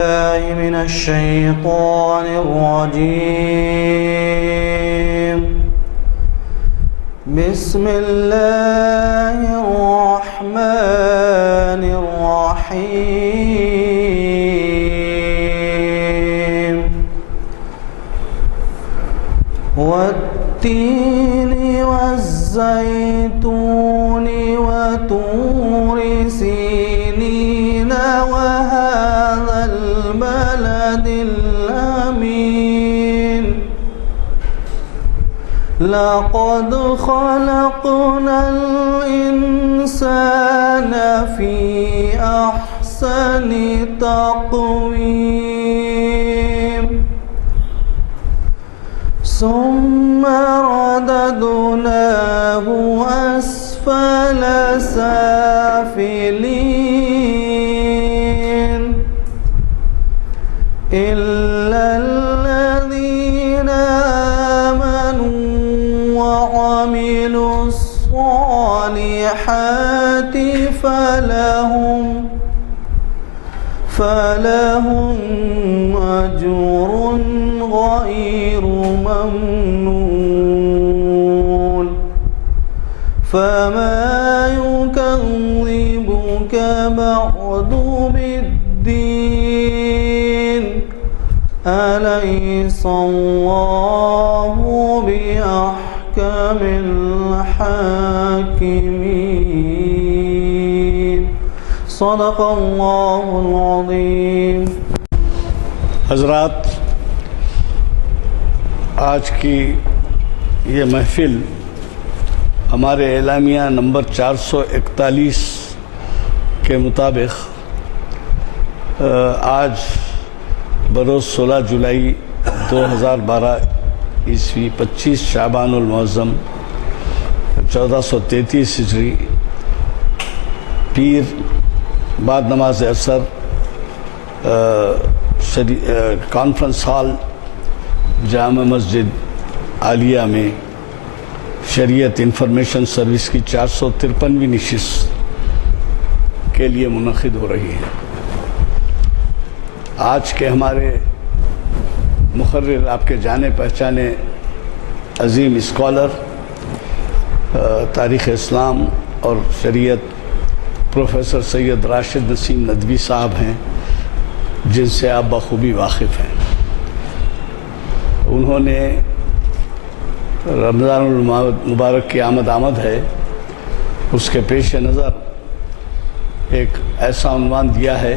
الله من الشيطان الرجيم. بسم الله الرحمن الرحيم. والتين والزيتون وطور سينين وهذا البلد الأمين. لقد خلقنا الإنسان في أحسن تقويم ثم رددناه أسفل سافلين إلا الذين آمنوا وعملوا الصالحات فلهم أجر غير ممنون. فما يكذبك بعد بالدين أليس الله بأحكم الحاكمين. صدق اللہ العظیم. حضرات، آج کی یہ محفل ہمارے اعلامیہ نمبر 441 کے مطابق آج بروز 16 جولائی 2012 عیسوی 25 شعبان المعظم 1433 ہجری پیر بعد نماز عصر کانفرنس ہال جامع مسجد عالیہ میں شریعت انفارمیشن سروس کی 453ویں نشست کے لیے منعقد ہو رہی ہے. آج کے ہمارے مقرر آپ کے جانے پہچانے عظیم اسکالر تاریخ اسلام اور شریعت پروفیسر سید راشد نسیم ندوی صاحب ہیں، جن سے آپ بخوبی واقف ہیں. انہوں نے رمضان المبارک کی آمد ہے، اس کے پیش نظر ایک ایسا عنوان دیا ہے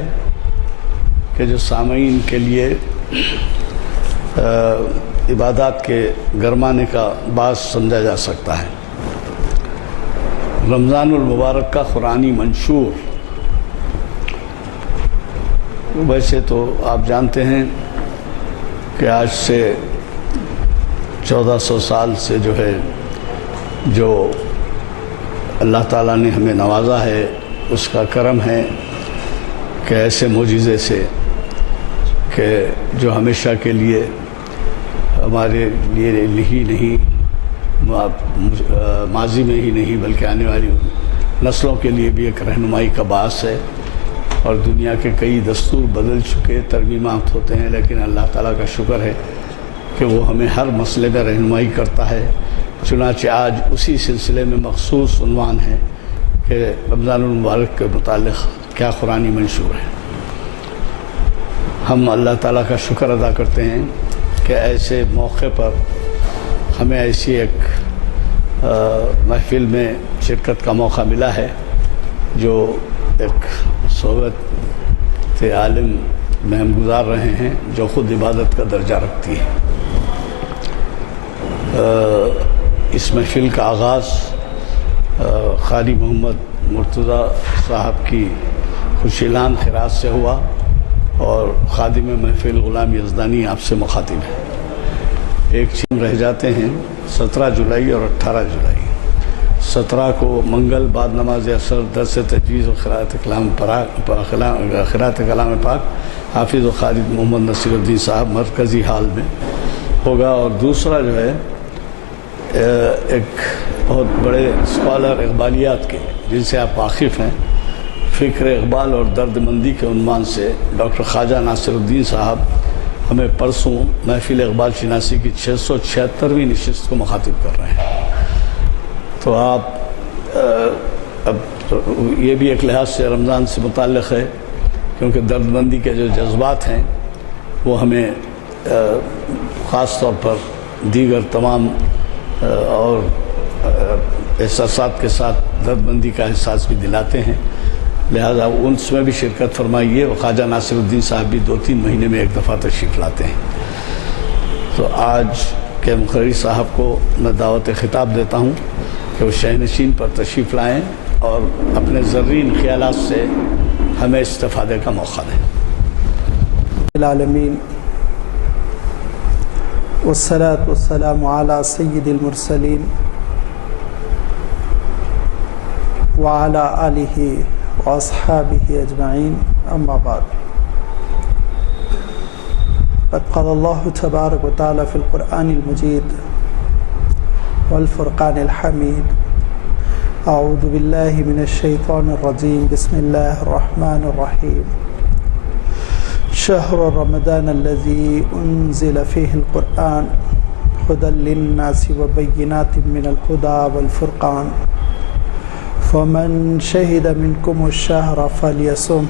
کہ جو سامعین کے لیے عبادات کے گرمانے کا باعث سمجھا جا سکتا ہے. رمضان المبارک کا قرآنی منشور. ویسے تو آپ جانتے ہیں کہ آج سے 1400 سال سے جو اللہ تعالیٰ نے ہمیں نوازا ہے، اس کا کرم ہے کہ ایسے معجزے سے کہ جو ہمیشہ کے لیے ہمارے لیے ہی نہیں، ماضی میں ہی نہیں بلکہ آنے والی نسلوں کے لیے بھی ایک رہنمائی کا باعث ہے. اور دنیا کے کئی دستور بدل چکے، ترمیمات ہوتے ہیں، لیکن اللہ تعالیٰ کا شکر ہے کہ وہ ہمیں ہر مسئلے میں رہنمائی کرتا ہے. چنانچہ آج اسی سلسلے میں مخصوص عنوان ہے کہ رمضان المبارک کے متعلق کیا قرآنی منشور ہے. ہم اللہ تعالیٰ کا شکر ادا کرتے ہیں کہ ایسے موقع پر ہمیں ایسی ایک محفل میں شرکت کا موقع ملا ہے جو ایک صحبت عالم میں ہم گزار رہے ہیں، جو خود عبادت کا درجہ رکھتی ہے. اس محفل کا آغاز قاری محمد مرتضیٰ صاحب کی خوشیلان خراج سے ہوا اور خادم محفل غلام یزدانی آپ سے مخاطب ہے. ایک چیز رہ جاتے ہیں 17 جولائی اور 18 جولائی. 17 کو منگل بعد نماز عصر درس تجوید و قراءت کلام پاک حافظ و خالد محمد نصیر الدین صاحب مرکزی ہال میں ہوگا. اور دوسرا ایک بہت بڑے اسکالر اقبالیات کے جن سے آپ واقف ہیں، فکر اقبال اور درد مندی کے عنوان سے ڈاکٹر خواجہ ناصر الدین صاحب ہمیں پرسوں محفل اقبال شناسی کی 676ویں نشست کو مخاطب کر رہے ہیں. تو آپ اب یہ بھی ایک لحاظ سے رمضان سے متعلق ہے، کیونکہ درد مندی کے جو جذبات ہیں وہ ہمیں خاص طور پر دیگر تمام اور احساسات کے ساتھ درد مندی کا احساس بھی دلاتے ہیں. لہذا اس میں بھی شرکت فرمائیے. اور خواجہ ناصر الدین صاحب بھی 2-3 مہینے میں ایک دفعہ تشریف لاتے ہیں. تو آج کے مقرری صاحب کو میں دعوت خطاب دیتا ہوں کہ وہ شہنشین پر تشریف لائیں اور اپنے زرین خیالات سے ہمیں استفادے کا موقع دیں. العالمین والصلاة والسلام علی سید المرسلین وعلی آلہ واصحابہ اجمعین. اما بعد، قد قال اللہ تبارک وتعالی فی القرآن المجید والفرقان الحمید. اعوذ باللہ من الشیطان الرجیم. بسم اللہ الرحمن الرحیم. شہر رمضان الذی انزل فیہ القرآن ہدی للناس وبینات من الہدی والفرقان فمن شہد منکم الشہر فلیصم.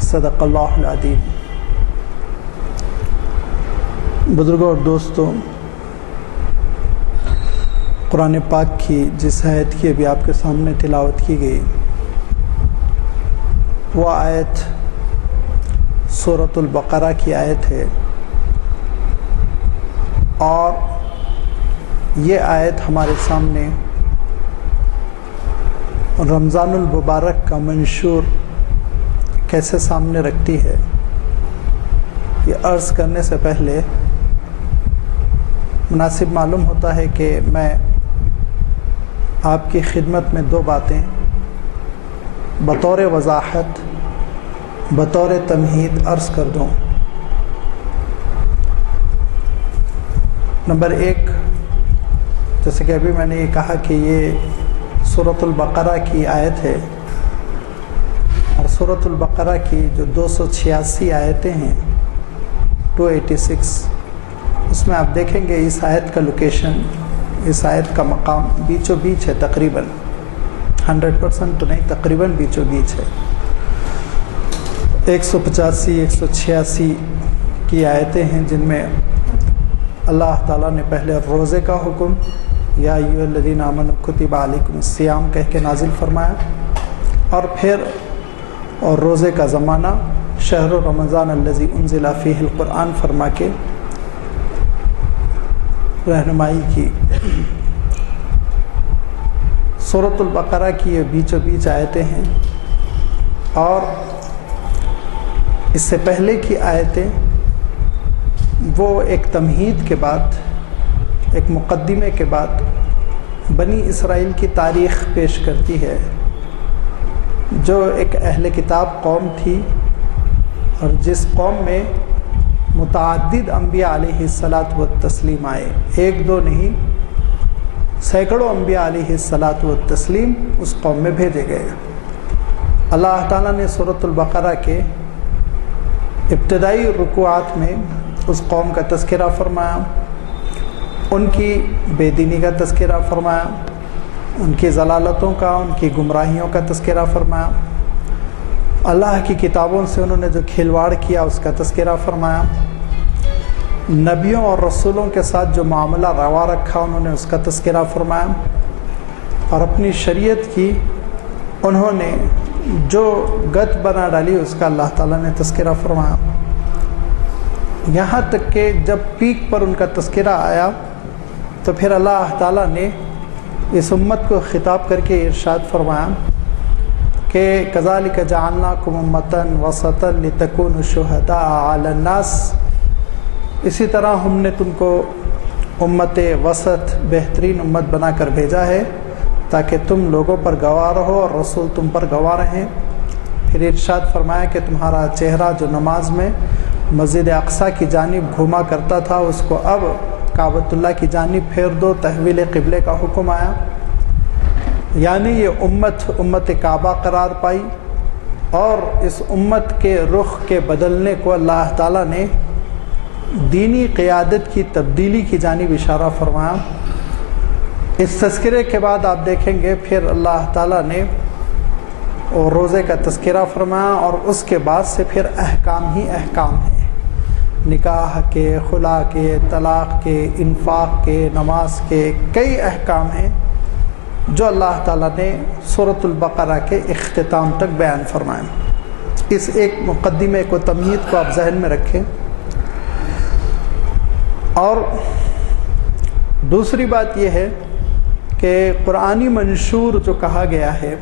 صدق اللہ العظیم. بزرگوں اور دوستوں، قرآن پاک کی جس آیت کی ابھی آپ کے سامنے تلاوت کی گئی، وہ آیت سورۃ البقرہ کی آیت ہے، اور یہ آیت ہمارے سامنے رمضان المبارک کا منشور کیسے سامنے رکھتی ہے. یہ عرض کرنے سے پہلے مناسب معلوم ہوتا ہے کہ میں آپ کی خدمت میں 2 باتیں بطور وضاحت، بطور تمہید عرض کر دوں. نمبر 1، جیسے کہ ابھی میں نے یہ کہا کہ یہ سورۃ البقرہ کی آیت ہے، اور سورۃ البقرہ کی جو 286 آیتیں ہیں 286، اس میں آپ دیکھیں گے اس آیت کا لوکیشن، اس آیت کا مقام بیچوں بیچ ہے. تقریباً 100% تو نہیں، تقریباً بیچوں بیچ ہے. 185 186 کی آیتیں ہیں جن میں اللہ تعالیٰ نے پہلے روزے کا حکم یا ایھا الذین آمنوا کتب علیکم الصیام کہہ کے نازل فرمایا، اور پھر اور روزے کا زمانہ شہر رمضان الذی انزل فیہ القرآن فرما کے رہنمائی کی. سورۃ البقرہ کی یہ بیچوں بیچ آیتیں ہیں، اور اس سے پہلے کی آیتیں وہ ایک تمہید کے بعد، ایک مقدمے کے بعد بنی اسرائیل کی تاریخ پیش کرتی ہے، جو ایک اہل کتاب قوم تھی، اور جس قوم میں متعدد انبیاء علیہ الصلاۃ والتسلیم آئے. 1-2 نہیں، سینکڑوں انبیاء علیہ الصلاۃ والتسلیم اس قوم میں بھیجے گئے. اللہ تعالیٰ نے سورۃ البقرہ کے ابتدائی رکوعات میں اس قوم کا تذکرہ فرمایا، ان کی بے دینی کا تذکرہ فرمایا، ان کی ضلالتوں کا، ان کی گمراہیوں کا تذکرہ فرمایا، اللہ کی کتابوں سے انہوں نے جو کھلواڑ کیا اس کا تذکرہ فرمایا، نبیوں اور رسولوں کے ساتھ جو معاملہ روا رکھا انہوں نے اس کا تذکرہ فرمایا، اور اپنی شریعت کی انہوں نے جو گت بنا ڈالی اس کا اللہ تعالیٰ نے تذکرہ فرمایا. یہاں تک کہ جب پیک پر ان کا تذکرہ آیا تو پھر اللہ تعالیٰ نے اس امت کو خطاب کر کے ارشاد فرمایا کہ کذالک جعلناکم امۃ وسطا لتکونوا شہداء علی الناس، اسی طرح ہم نے تم کو امت وسط، بہترین امت بنا کر بھیجا ہے تاکہ تم لوگوں پر گواہ رہو اور رسول تم پر گواہ رہیں. پھر ارشاد فرمایا کہ تمہارا چہرہ جو نماز میں مسجد اقصیٰ کی جانب گھوما کرتا تھا اس کو اب کعبۃ اللہ کی جانب پھیر دو. تحویل قبلے کا حکم آیا. یعنی یہ امت کعبہ قرار پائی، اور اس امت کے رخ کے بدلنے کو اللہ تعالیٰ نے دینی قیادت کی تبدیلی کی جانب اشارہ فرمایا۔ اس تذکرے کے بعد آپ دیکھیں گے پھر اللہ تعالیٰ نے روزے کا تذکرہ فرمایا، اور اس کے بعد سے پھر احکام ہی احکام ہیں، نکاح کے، خلا کے، طلاق کے، انفاق کے، نماز کے، کئی احکام ہیں جو اللہ تعالیٰ نے سورۃ البقرہ کے اختتام تک بیان فرمائے۔ اس ایک مقدمے کو، تمہید کو آپ ذہن میں رکھیں۔ اور دوسری بات یہ ہے کہ قرآنی منشور جو کہا گیا ہے،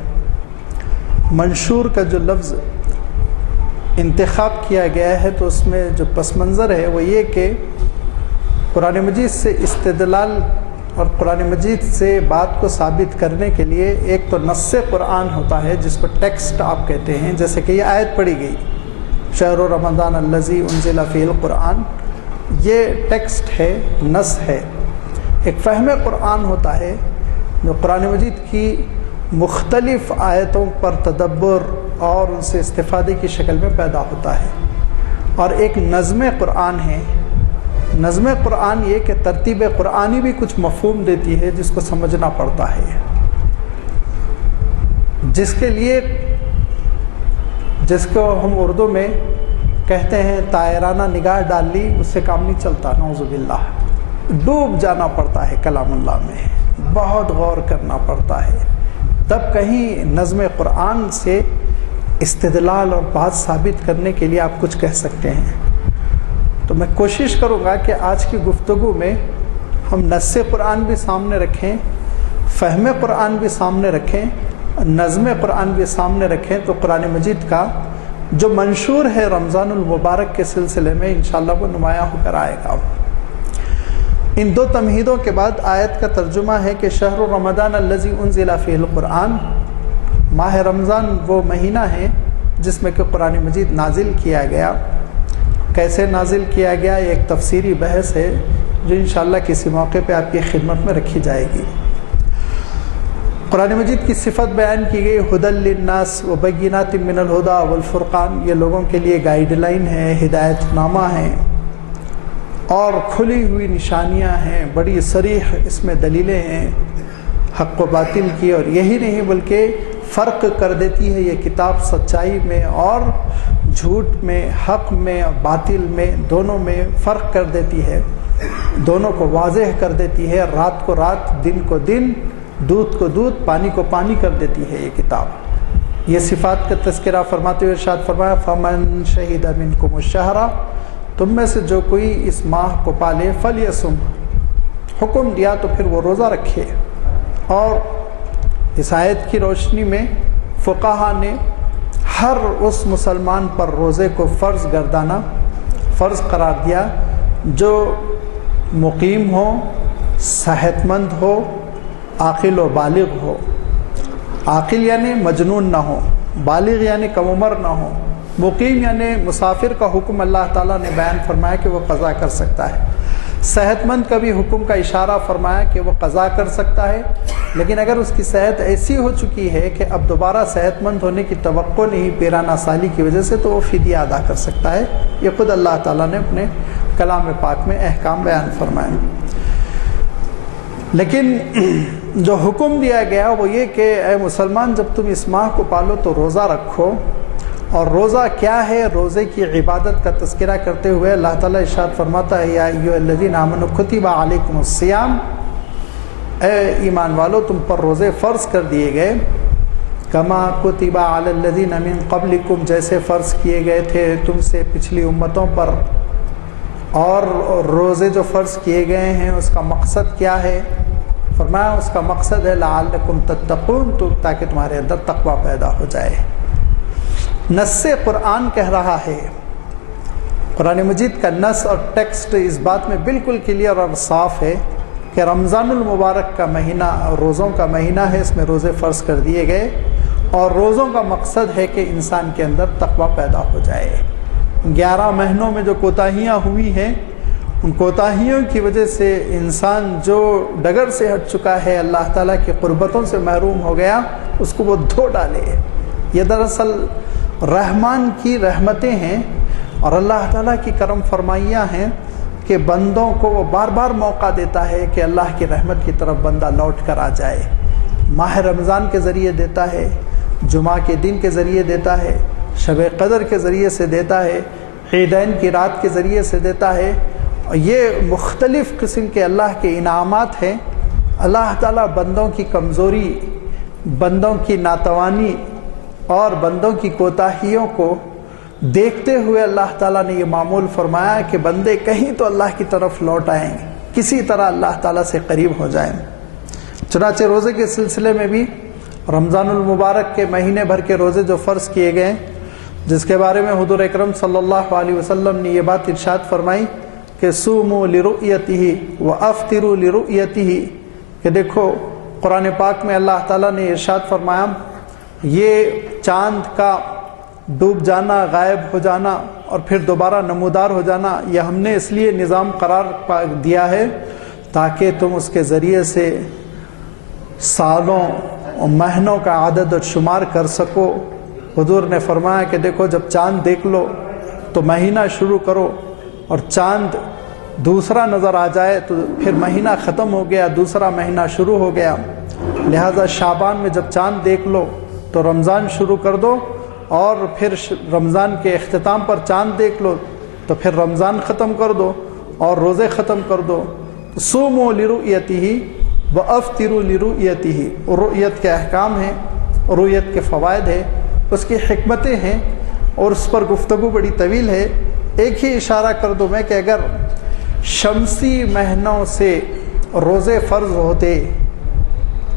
منشور کا جو لفظ انتخاب کیا گیا ہے، تو اس میں جو پس منظر ہے وہ یہ کہ قرآن مجید سے استدلال اور قرآن مجید سے بات کو ثابت کرنے کے لیے ایک تو نص قرآن ہوتا ہے جس کو ٹیکسٹ آپ کہتے ہیں، جیسے کہ یہ آیت پڑھی گئی شہر رمضان الذی انزل فیہ القرآن، یہ ٹیکسٹ ہے، نص ہے۔ ایک فہم قرآن ہوتا ہے جو قرآن مجید کی مختلف آیتوں پر تدبر اور ان سے استفادے کی شکل میں پیدا ہوتا ہے، اور ایک نظم قرآن ہے۔ نظم قرآن یہ کہ ترتیب قرآنی بھی کچھ مفہوم دیتی ہے جس کو سمجھنا پڑتا ہے، جس کے لیے، جس کو ہم اردو میں کہتے ہیں طائرانہ نگاہ ڈال لی، اس سے کام نہیں چلتا، نعوذ باللہ۔ ڈوب جانا پڑتا ہے کلام اللہ میں، بہت غور کرنا پڑتا ہے، تب کہیں نظم قرآن سے استدلال اور بات ثابت کرنے کے لیے آپ کچھ کہہ سکتے ہیں۔ تو میں کوشش کروں گا کہ آج کی گفتگو میں ہم نص قرآن بھی سامنے رکھیں، فہم قرآن بھی سامنے رکھیں، نظم قرآن بھی سامنے رکھیں، تو قرآن مجید کا جو منشور ہے رمضان المبارک کے سلسلے میں انشاءاللہ وہ نمایاں ہو کر آئے گا۔ ان دو تمہیدوں کے بعد آیت کا ترجمہ ہے کہ شہر رمضان الذی انزل فیہ القرآن، ماہ رمضان وہ مہینہ ہے جس میں کہ قرآن مجید نازل کیا گیا۔ کیسے نازل کیا گیا، یہ ایک تفسیری بحث ہے جو انشاءاللہ کسی موقع پہ آپ کی خدمت میں رکھی جائے گی۔ قرآن مجید کی صفت بیان کی گئی، ھدی للناس وبینات من الھدی والفرقان، یہ لوگوں کے لیے گائیڈ لائن ہے، ہدایت نامہ ہے، اور کھلی ہوئی نشانیاں ہیں، بڑی صریح اس میں دلیلیں ہیں حق و باطل کی، اور یہی نہیں بلکہ فرق کر دیتی ہے یہ کتاب سچائی میں اور جھوٹ میں، حق میں اور باطل میں، دونوں میں فرق کر دیتی ہے، دونوں کو واضح کر دیتی ہے، رات کو رات، دن کو دن، دودھ کو دودھ، پانی کو پانی کر دیتی ہے یہ کتاب۔ یہ صفات کا تذکرہ فرماتے ہوئے ارشاد فرمایا فَمَن شَهِدَ مِنْكُمُ الشَّهْرَ، تم میں سے جو کوئی اس ماہ کو پالے فَلْيَصُمْ، حکم دیا تو پھر وہ روزہ رکھے۔ اور اس آیت کی روشنی میں فقہا نے ہر اس مسلمان پر روزے کو فرض گردانا، فرض قرار دیا جو مقیم ہو، صحت مند ہو، عاقل و بالغ ہو۔ عاقل یعنی مجنون نہ ہو، بالغ یعنی کم عمر نہ ہو، مقیم یعنی مسافر کا حکم اللہ تعالیٰ نے بیان فرمایا کہ وہ قضا کر سکتا ہے۔ صحت مند کا بھی حکم کا اشارہ فرمایا کہ وہ قضا کر سکتا ہے، لیکن اگر اس کی صحت ایسی ہو چکی ہے کہ اب دوبارہ صحت مند ہونے کی توقع نہیں پیرانہ سالی کی وجہ سے، تو وہ فدیہ ادا کر سکتا ہے۔ یہ خود اللہ تعالیٰ نے اپنے کلام پاک میں احکام بیان فرمائے۔ لیکن جو حکم دیا گیا وہ یہ کہ اے مسلمان، جب تم اس ماہ کو پالو تو روزہ رکھو۔ اور روزہ کیا ہے، روزے کی عبادت کا تذکرہ کرتے ہوئے اللہ تعالیٰ ارشاد فرماتا ہے یا ایھا الذین آمنوا کتب علیکم الصیام، اے ایمان والو تم پر روزے فرض کر دیے گئے، کما کتب علی الذین من قبلکم، جیسے فرض کیے گئے تھے تم سے پچھلی امتوں پر۔ اور روزے جو فرض کیے گئے ہیں اس کا مقصد کیا ہے؟ فرمایا اس کا مقصد ہے لعلکم تتقون، تو تاکہ تمہارے اندر تقوی پیدا ہو جائے۔ نص قرآن کہہ رہا ہے، قرآن مجید کا نص اور ٹیکسٹ اس بات میں بالکل کلیئر اور صاف ہے کہ رمضان المبارک کا مہینہ روزوں کا مہینہ ہے، اس میں روزے فرض کر دیے گئے، اور روزوں کا مقصد ہے کہ انسان کے اندر تقوی پیدا ہو جائے۔ 11 مہینوں میں جو کوتاہیاں ہوئی ہیں ان کوتاہیوں کی وجہ سے انسان جو ڈگر سے ہٹ چکا ہے، اللہ تعالیٰ کی قربتوں سے محروم ہو گیا، اس کو وہ دھو ڈالے۔ یہ دراصل رحمان کی رحمتیں ہیں اور اللہ تعالیٰ کی کرم فرمائیاں ہیں کہ بندوں کو وہ بار بار موقع دیتا ہے کہ اللہ کی رحمت کی طرف بندہ لوٹ کر آ جائے۔ ماہ رمضان کے ذریعے دیتا ہے، جمعہ کے دن کے ذریعے دیتا ہے، شب قدر کے ذریعے سے دیتا ہے، عیدین کی رات کے ذریعے سے دیتا ہے۔ اور یہ مختلف قسم کے اللہ کے انعامات ہیں۔ اللہ تعالیٰ بندوں کی کمزوری، بندوں کی ناتوانی اور بندوں کی کوتاہیوں کو دیکھتے ہوئے اللہ تعالیٰ نے یہ معمول فرمایا کہ بندے کہیں تو اللہ کی طرف لوٹ آئیں، کسی طرح اللہ تعالیٰ سے قریب ہو جائیں۔ چنانچہ روزے کے سلسلے میں بھی رمضان المبارک کے مہینے بھر کے روزے جو فرض کیے گئے، جس کے بارے میں حضور اکرم صلی اللہ علیہ وسلم نے یہ بات ارشاد فرمائی کہ صوموا لرؤیتہ وافطروا لرؤیتہ، کہ دیکھو قرآن پاک میں اللہ تعالیٰ نے ارشاد فرمایا یہ چاند کا ڈوب جانا، غائب ہو جانا اور پھر دوبارہ نمودار ہو جانا، یہ ہم نے اس لیے نظام قرار دیا ہے تاکہ تم اس کے ذریعے سے سالوں اور مہینوں کا عدد و شمار کر سکو۔ حضور نے فرمایا کہ دیکھو جب چاند دیکھ لو تو مہینہ شروع کرو، اور چاند دوسرا نظر آ جائے تو پھر مہینہ ختم ہو گیا، دوسرا مہینہ شروع ہو گیا۔ لہذا شعبان میں جب چاند دیکھ لو تو رمضان شروع کر دو، اور پھر رمضان کے اختتام پر چاند دیکھ لو تو پھر رمضان ختم کر دو اور روزے ختم کر دو۔ صوموا لرؤیتہ وافطروا لرؤیتہ، رؤیت کے احکام ہیں، رؤیت کے فوائد ہیں، اس کی حکمتیں ہیں، اور اس پر گفتگو بڑی طویل ہے۔ ایک ہی اشارہ کر دوں میں کہ اگر شمسی مہینوں سے روزے فرض ہوتے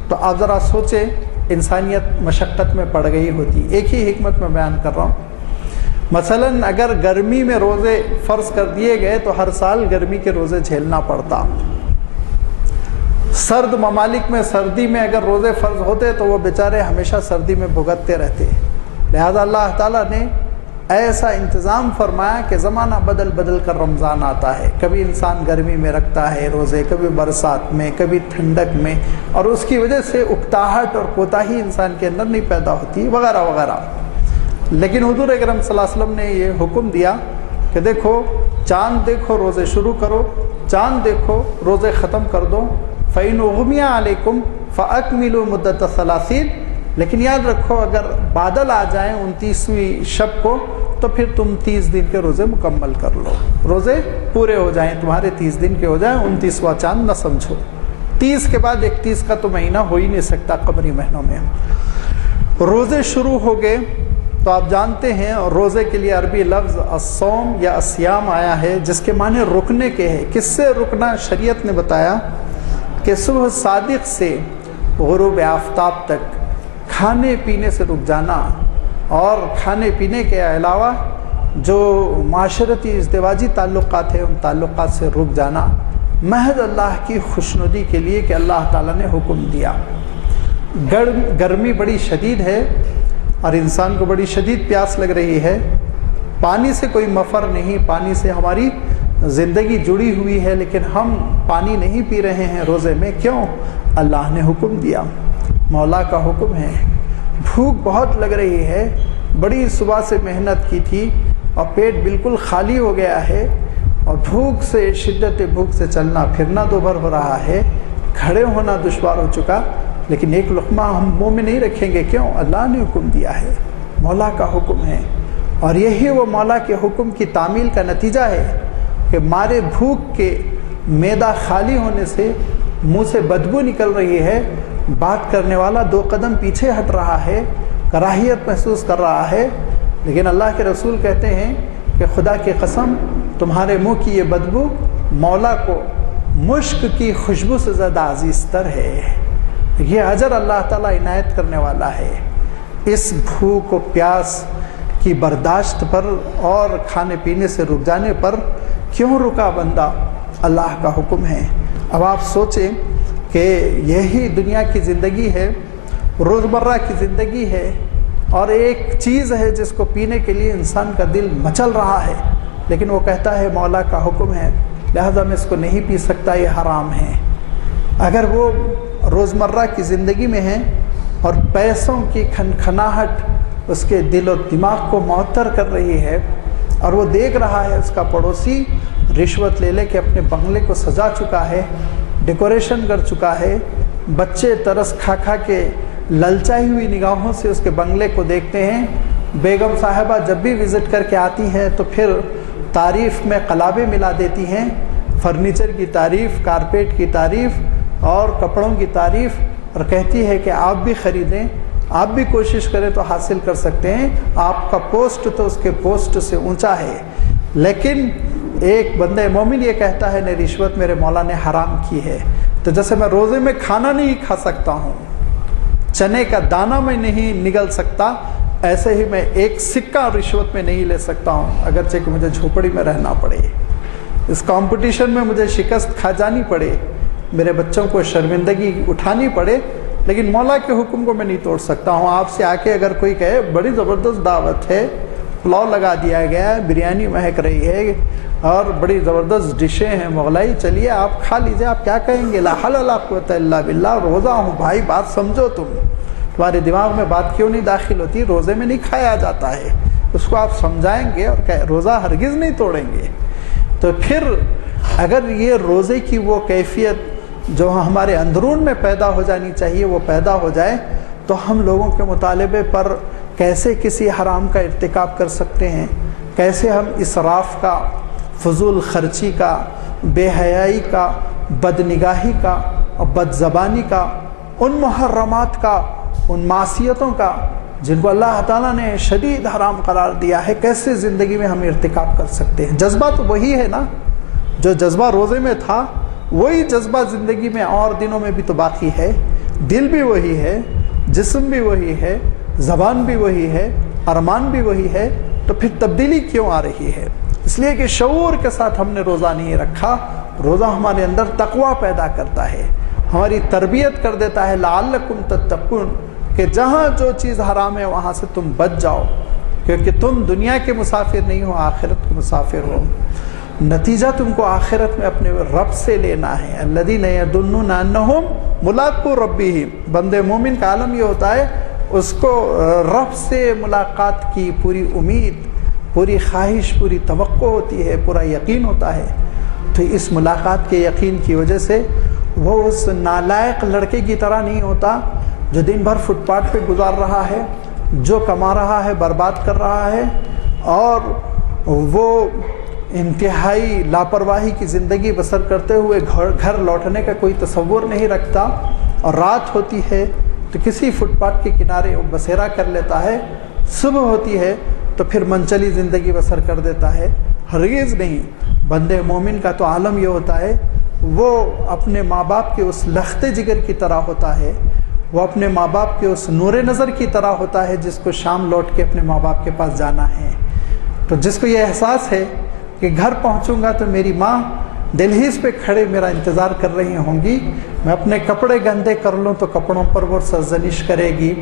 تو آپ ذرا سوچیں انسانیت مشقت میں پڑ گئی ہوتی۔ ایک ہی حکمت میں بیان کر رہا ہوں۔ مثلا اگر گرمی میں روزے فرض کر دیے گئے تو ہر سال گرمی کے روزے جھیلنا پڑتا۔ سرد ممالک میں سردی میں اگر روزے فرض ہوتے تو وہ بیچارے ہمیشہ سردی میں بھگتتے رہتے۔ لہذا اللہ تعالیٰ نے ایسا انتظام فرمایا کہ زمانہ بدل بدل کر رمضان آتا ہے، کبھی انسان گرمی میں رکھتا ہے روزے، کبھی برسات میں، کبھی ٹھنڈک میں، اور اس کی وجہ سے اکتاہٹ اور کوتاہی انسان کے اندر نہیں پیدا ہوتی وغیرہ وغیرہ۔ لیکن حضور اکرم صلی اللہ علیہ وسلم نے یہ حکم دیا کہ دیکھو چاند دیکھو روزے شروع کرو، چاند دیکھو روزے ختم کر دو۔ فَإِنْ أُغْمِيَ عَلَيْكُمْ فَأَكْمِلُوا مُدَّةَ 30، لیکن یاد رکھو اگر بادل آ جائیں 29ویں شب کو تو پھر تم 30 دن کے روزے مکمل کر لو، روزے پورے ہو جائیں تمہارے، 30 دن کے ہو جائیں، 29واں چاند نہ سمجھو۔ 30 کے بعد 31 کا تو مہینہ ہو ہی نہیں سکتا قمری مہینوں میں۔ روزے شروع ہو گئے تو آپ جانتے ہیں روزے کے لیے عربی لفظ الصوم یا الصیام آیا ہے، جس کے معنی رکنے کے ہے۔ کس سے رکنا؟ شریعت نے بتایا کہ صبح صادق سے غروب آفتاب تک کھانے پینے سے رک جانا، اور کھانے پینے کے علاوہ جو معاشرتی ازدواجی تعلقات ہیں ان تعلقات سے رک جانا، محض اللہ کی خوشنودی کے لیے کہ اللہ تعالیٰ نے حکم دیا۔ گرمی بڑی شدید ہے اور انسان کو بڑی شدید پیاس لگ رہی ہے، پانی سے کوئی مفر نہیں، پانی سے ہماری زندگی جڑی ہوئی ہے، لیکن ہم پانی نہیں پی رہے ہیں روزے میں۔ کیوں؟ اللہ نے حکم دیا، مولا کا حکم ہے۔ بھوک بہت لگ رہی ہے، بڑی صبح سے محنت کی تھی اور پیٹ بالکل خالی ہو گیا ہے، اور بھوک سے، شدت بھوک سے چلنا پھرنا دوبھر ہو رہا ہے، کھڑے ہونا دشوار ہو چکا، لیکن ایک لقمہ ہم منہ میں نہیں رکھیں گے۔ کیوں؟ اللہ نے حکم دیا ہے، مولا کا حکم ہے، اور یہی وہ مولا کے حکم کی تعمیل کا نتیجہ ہے کہ مارے بھوک کے معدہ خالی ہونے سے منہ سے بدبو نکل رہی ہے، بات کرنے والا 2 قدم پیچھے ہٹ رہا ہے، کراہیت محسوس کر رہا ہے، لیکن اللہ کے رسول کہتے ہیں کہ خدا کی قسم تمہارے منہ کی یہ بدبو مولا کو مشک کی خوشبو سے زیادہ عزیز تر ہے۔ یہ اجر اللہ تعالیٰ عنایت کرنے والا ہے۔ اس بھوک و پیاس کی برداشت پر اور کھانے پینے سے رک جانے پر کیوں رکا بندہ؟ اللہ کا حکم ہے۔ اب آپ سوچیں کہ یہی دنیا کی زندگی ہے، روزمرہ کی زندگی ہے، اور ایک چیز ہے جس کو پینے کے لیے انسان کا دل مچل رہا ہے، لیکن وہ کہتا ہے مولا کا حکم ہے، لہذا میں اس کو نہیں پی سکتا، یہ حرام ہے۔ اگر وہ روزمرہ کی زندگی میں ہیں اور پیسوں کی کھنکھناہٹ اس کے دل و دماغ کو معطر کر رہی ہے، اور وہ دیکھ رہا ہے اس کا پڑوسی رشوت لے لے کے اپنے بنگلے کو سجا چکا ہے، ڈیکوریشن کر چکا ہے، بچے ترس کھا کھا کے للچائی ہوئی نگاہوں سے اس کے بنگلے کو دیکھتے ہیں، بیگم صاحبہ جب بھی وزٹ کر کے آتی ہیں تو پھر تعریف میں قلابے ملا دیتی ہیں، فرنیچر کی تعریف، کارپیٹ کی تعریف اور کپڑوں کی تعریف، اور کہتی ہے کہ آپ بھی خریدیں، آپ بھی کوشش کریں تو حاصل کر سکتے ہیں، آپ کا پوسٹ تو اس کے پوسٹ سے اونچا ہے۔ لیکن ایک بندہ مومن یہ کہتا ہے نہیں، رشوت میرے مولا نے حرام کی ہے۔ تو جیسے میں روزے میں کھانا نہیں کھا سکتا ہوں، چنے کا دانہ میں نہیں نگل سکتا، ایسے ہی میں ایک سکہ رشوت میں نہیں لے سکتا ہوں، اگرچہ کہ مجھے جھوپڑی میں رہنا پڑے، اس کمپٹیشن میں مجھے شکست کھا جانی پڑے، میرے بچوں کو شرمندگی اٹھانی پڑے، لیکن مولا کے حکم کو میں نہیں توڑ سکتا ہوں۔ آپ سے آ کے اگر کوئی کہے بڑی زبردست دعوت ہے، پلاؤ لگا دیا گیا ہے، بریانی مہک رہی ہے اور بڑی زبردست ڈشیں ہیں مغلائی، چلیے آپ کھا لیجئے، آپ کیا کہیں گے؟ لا حول ولا قوت الا باللہ، روزہ ہوں بھائی، بات سمجھو، تمہارے دماغ میں بات کیوں نہیں داخل ہوتی؟ روزے میں نہیں کھایا جاتا ہے، اس کو آپ سمجھائیں گے اور روزہ ہرگز نہیں توڑیں گے۔ تو پھر اگر یہ روزے کی وہ کیفیت جو ہمارے اندرون میں پیدا ہو جانی چاہیے وہ پیدا ہو جائے، تو ہم لوگوں کے مطالبے پر کیسے کسی حرام کا ارتکاب کر سکتے ہیں، کیسے ہم اسراف کا، فضول خرچی کا، بے حیائی کا، بد نگاہی کا اور بد زبانی کا، ان محرمات کا، ان معصیتوں کا جن کو اللہ تعالیٰ نے شدید حرام قرار دیا ہے، کیسے زندگی میں ہم ارتکاب کر سکتے ہیں؟ جذبہ تو وہی ہے نا، جو جذبہ روزے میں تھا وہی جذبہ زندگی میں اور دنوں میں بھی تو باقی ہے، دل بھی وہی ہے، جسم بھی وہی ہے، زبان بھی وہی ہے، ارمان بھی وہی ہے، تو پھر تبدیلی کیوں آ رہی ہے؟ اس لیے کہ شعور کے ساتھ ہم نے روزہ نہیں رکھا۔ روزہ ہمارے اندر تقویٰ پیدا کرتا ہے، ہماری تربیت کر دیتا ہے، لعلکم تتقون، کہ جہاں جو چیز حرام ہے وہاں سے تم بچ جاؤ، کیونکہ تم دنیا کے مسافر نہیں ہو، آخرت کے مسافر ہو۔ نتیجہ تم کو آخرت میں اپنے رب سے لینا ہے۔ الذین یظنون انہم ملاقو ربہم، بندے مومن کا عالم یہ ہوتا ہے اس کو رب سے ملاقات کی پوری امید، پوری خواہش، پوری توقع ہوتی ہے، پورا یقین ہوتا ہے۔ تو اس ملاقات کے یقین کی وجہ سے وہ اس نالائق لڑکے کی طرح نہیں ہوتا جو دن بھر فٹ پاتھ پہ گزار رہا ہے، جو کما رہا ہے برباد کر رہا ہے، اور وہ انتہائی لاپرواہی کی زندگی بسر کرتے ہوئے گھر لوٹنے کا کوئی تصور نہیں رکھتا، اور رات ہوتی ہے تو کسی فٹ پاتھ کے کنارے وہ بسیرا کر لیتا ہے، صبح ہوتی ہے تو پھر منچلی زندگی بسر کر دیتا ہے۔ ہرگز نہیں۔ بندے مومن کا تو عالم یہ ہوتا ہے، وہ اپنے ماں باپ کے اس لخت جگر کی طرح ہوتا ہے، وہ اپنے ماں باپ کے اس نور نظر کی طرح ہوتا ہے جس کو شام لوٹ کے اپنے ماں باپ کے پاس جانا ہے۔ تو جس کو یہ احساس ہے کہ گھر پہنچوں گا تو میری ماں دہلیز پہ کھڑے میرا انتظار کر رہی ہوں گی، میں اپنے کپڑے گندے کر لوں تو کپڑوں پر وہ سرزنش کرے گی،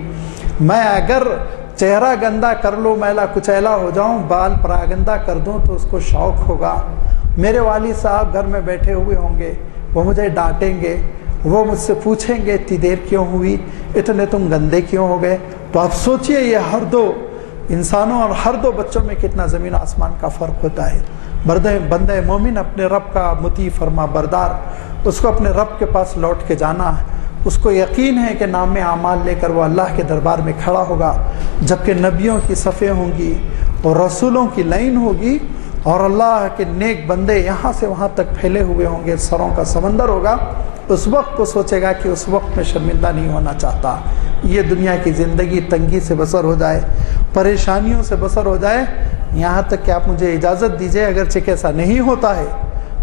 میں اگر چہرہ گندا کر لوں، میلا کچیلا ہو جاؤں، بال پراگندہ کر دوں تو اس کو شوق ہوگا، میرے والد صاحب گھر میں بیٹھے ہوئے ہوں گے، وہ مجھے ڈانٹیں گے، وہ مجھ سے پوچھیں گے اتنی دیر کیوں ہوئی، اتنے تم گندے کیوں ہو گئے۔ تو آپ سوچئے یہ ہر دو انسانوں اور ہر دو بچوں میں کتنا زمین آسمان کا فرق ہوتا ہے۔ بندہ مومن اپنے رب کا مطیع فرما بردار، اس کو اپنے رب کے پاس لوٹ کے جانا ہے، اس کو یقین ہے کہ نام اعمال لے کر وہ اللہ کے دربار میں کھڑا ہوگا، جبکہ نبیوں کی صفیں ہوں گی اور رسولوں کی لائن ہوگی اور اللہ کے نیک بندے یہاں سے وہاں تک پھیلے ہوئے ہوں گے، سروں کا سمندر ہوگا۔ اس وقت وہ سوچے گا کہ اس وقت میں شرمندہ نہیں ہونا چاہتا، یہ دنیا کی زندگی تنگی سے بسر ہو جائے، پریشانیوں سے بسر ہو جائے، یہاں تک کہ آپ مجھے اجازت دیجئے، اگرچہ کہ ایسا نہیں ہوتا ہے،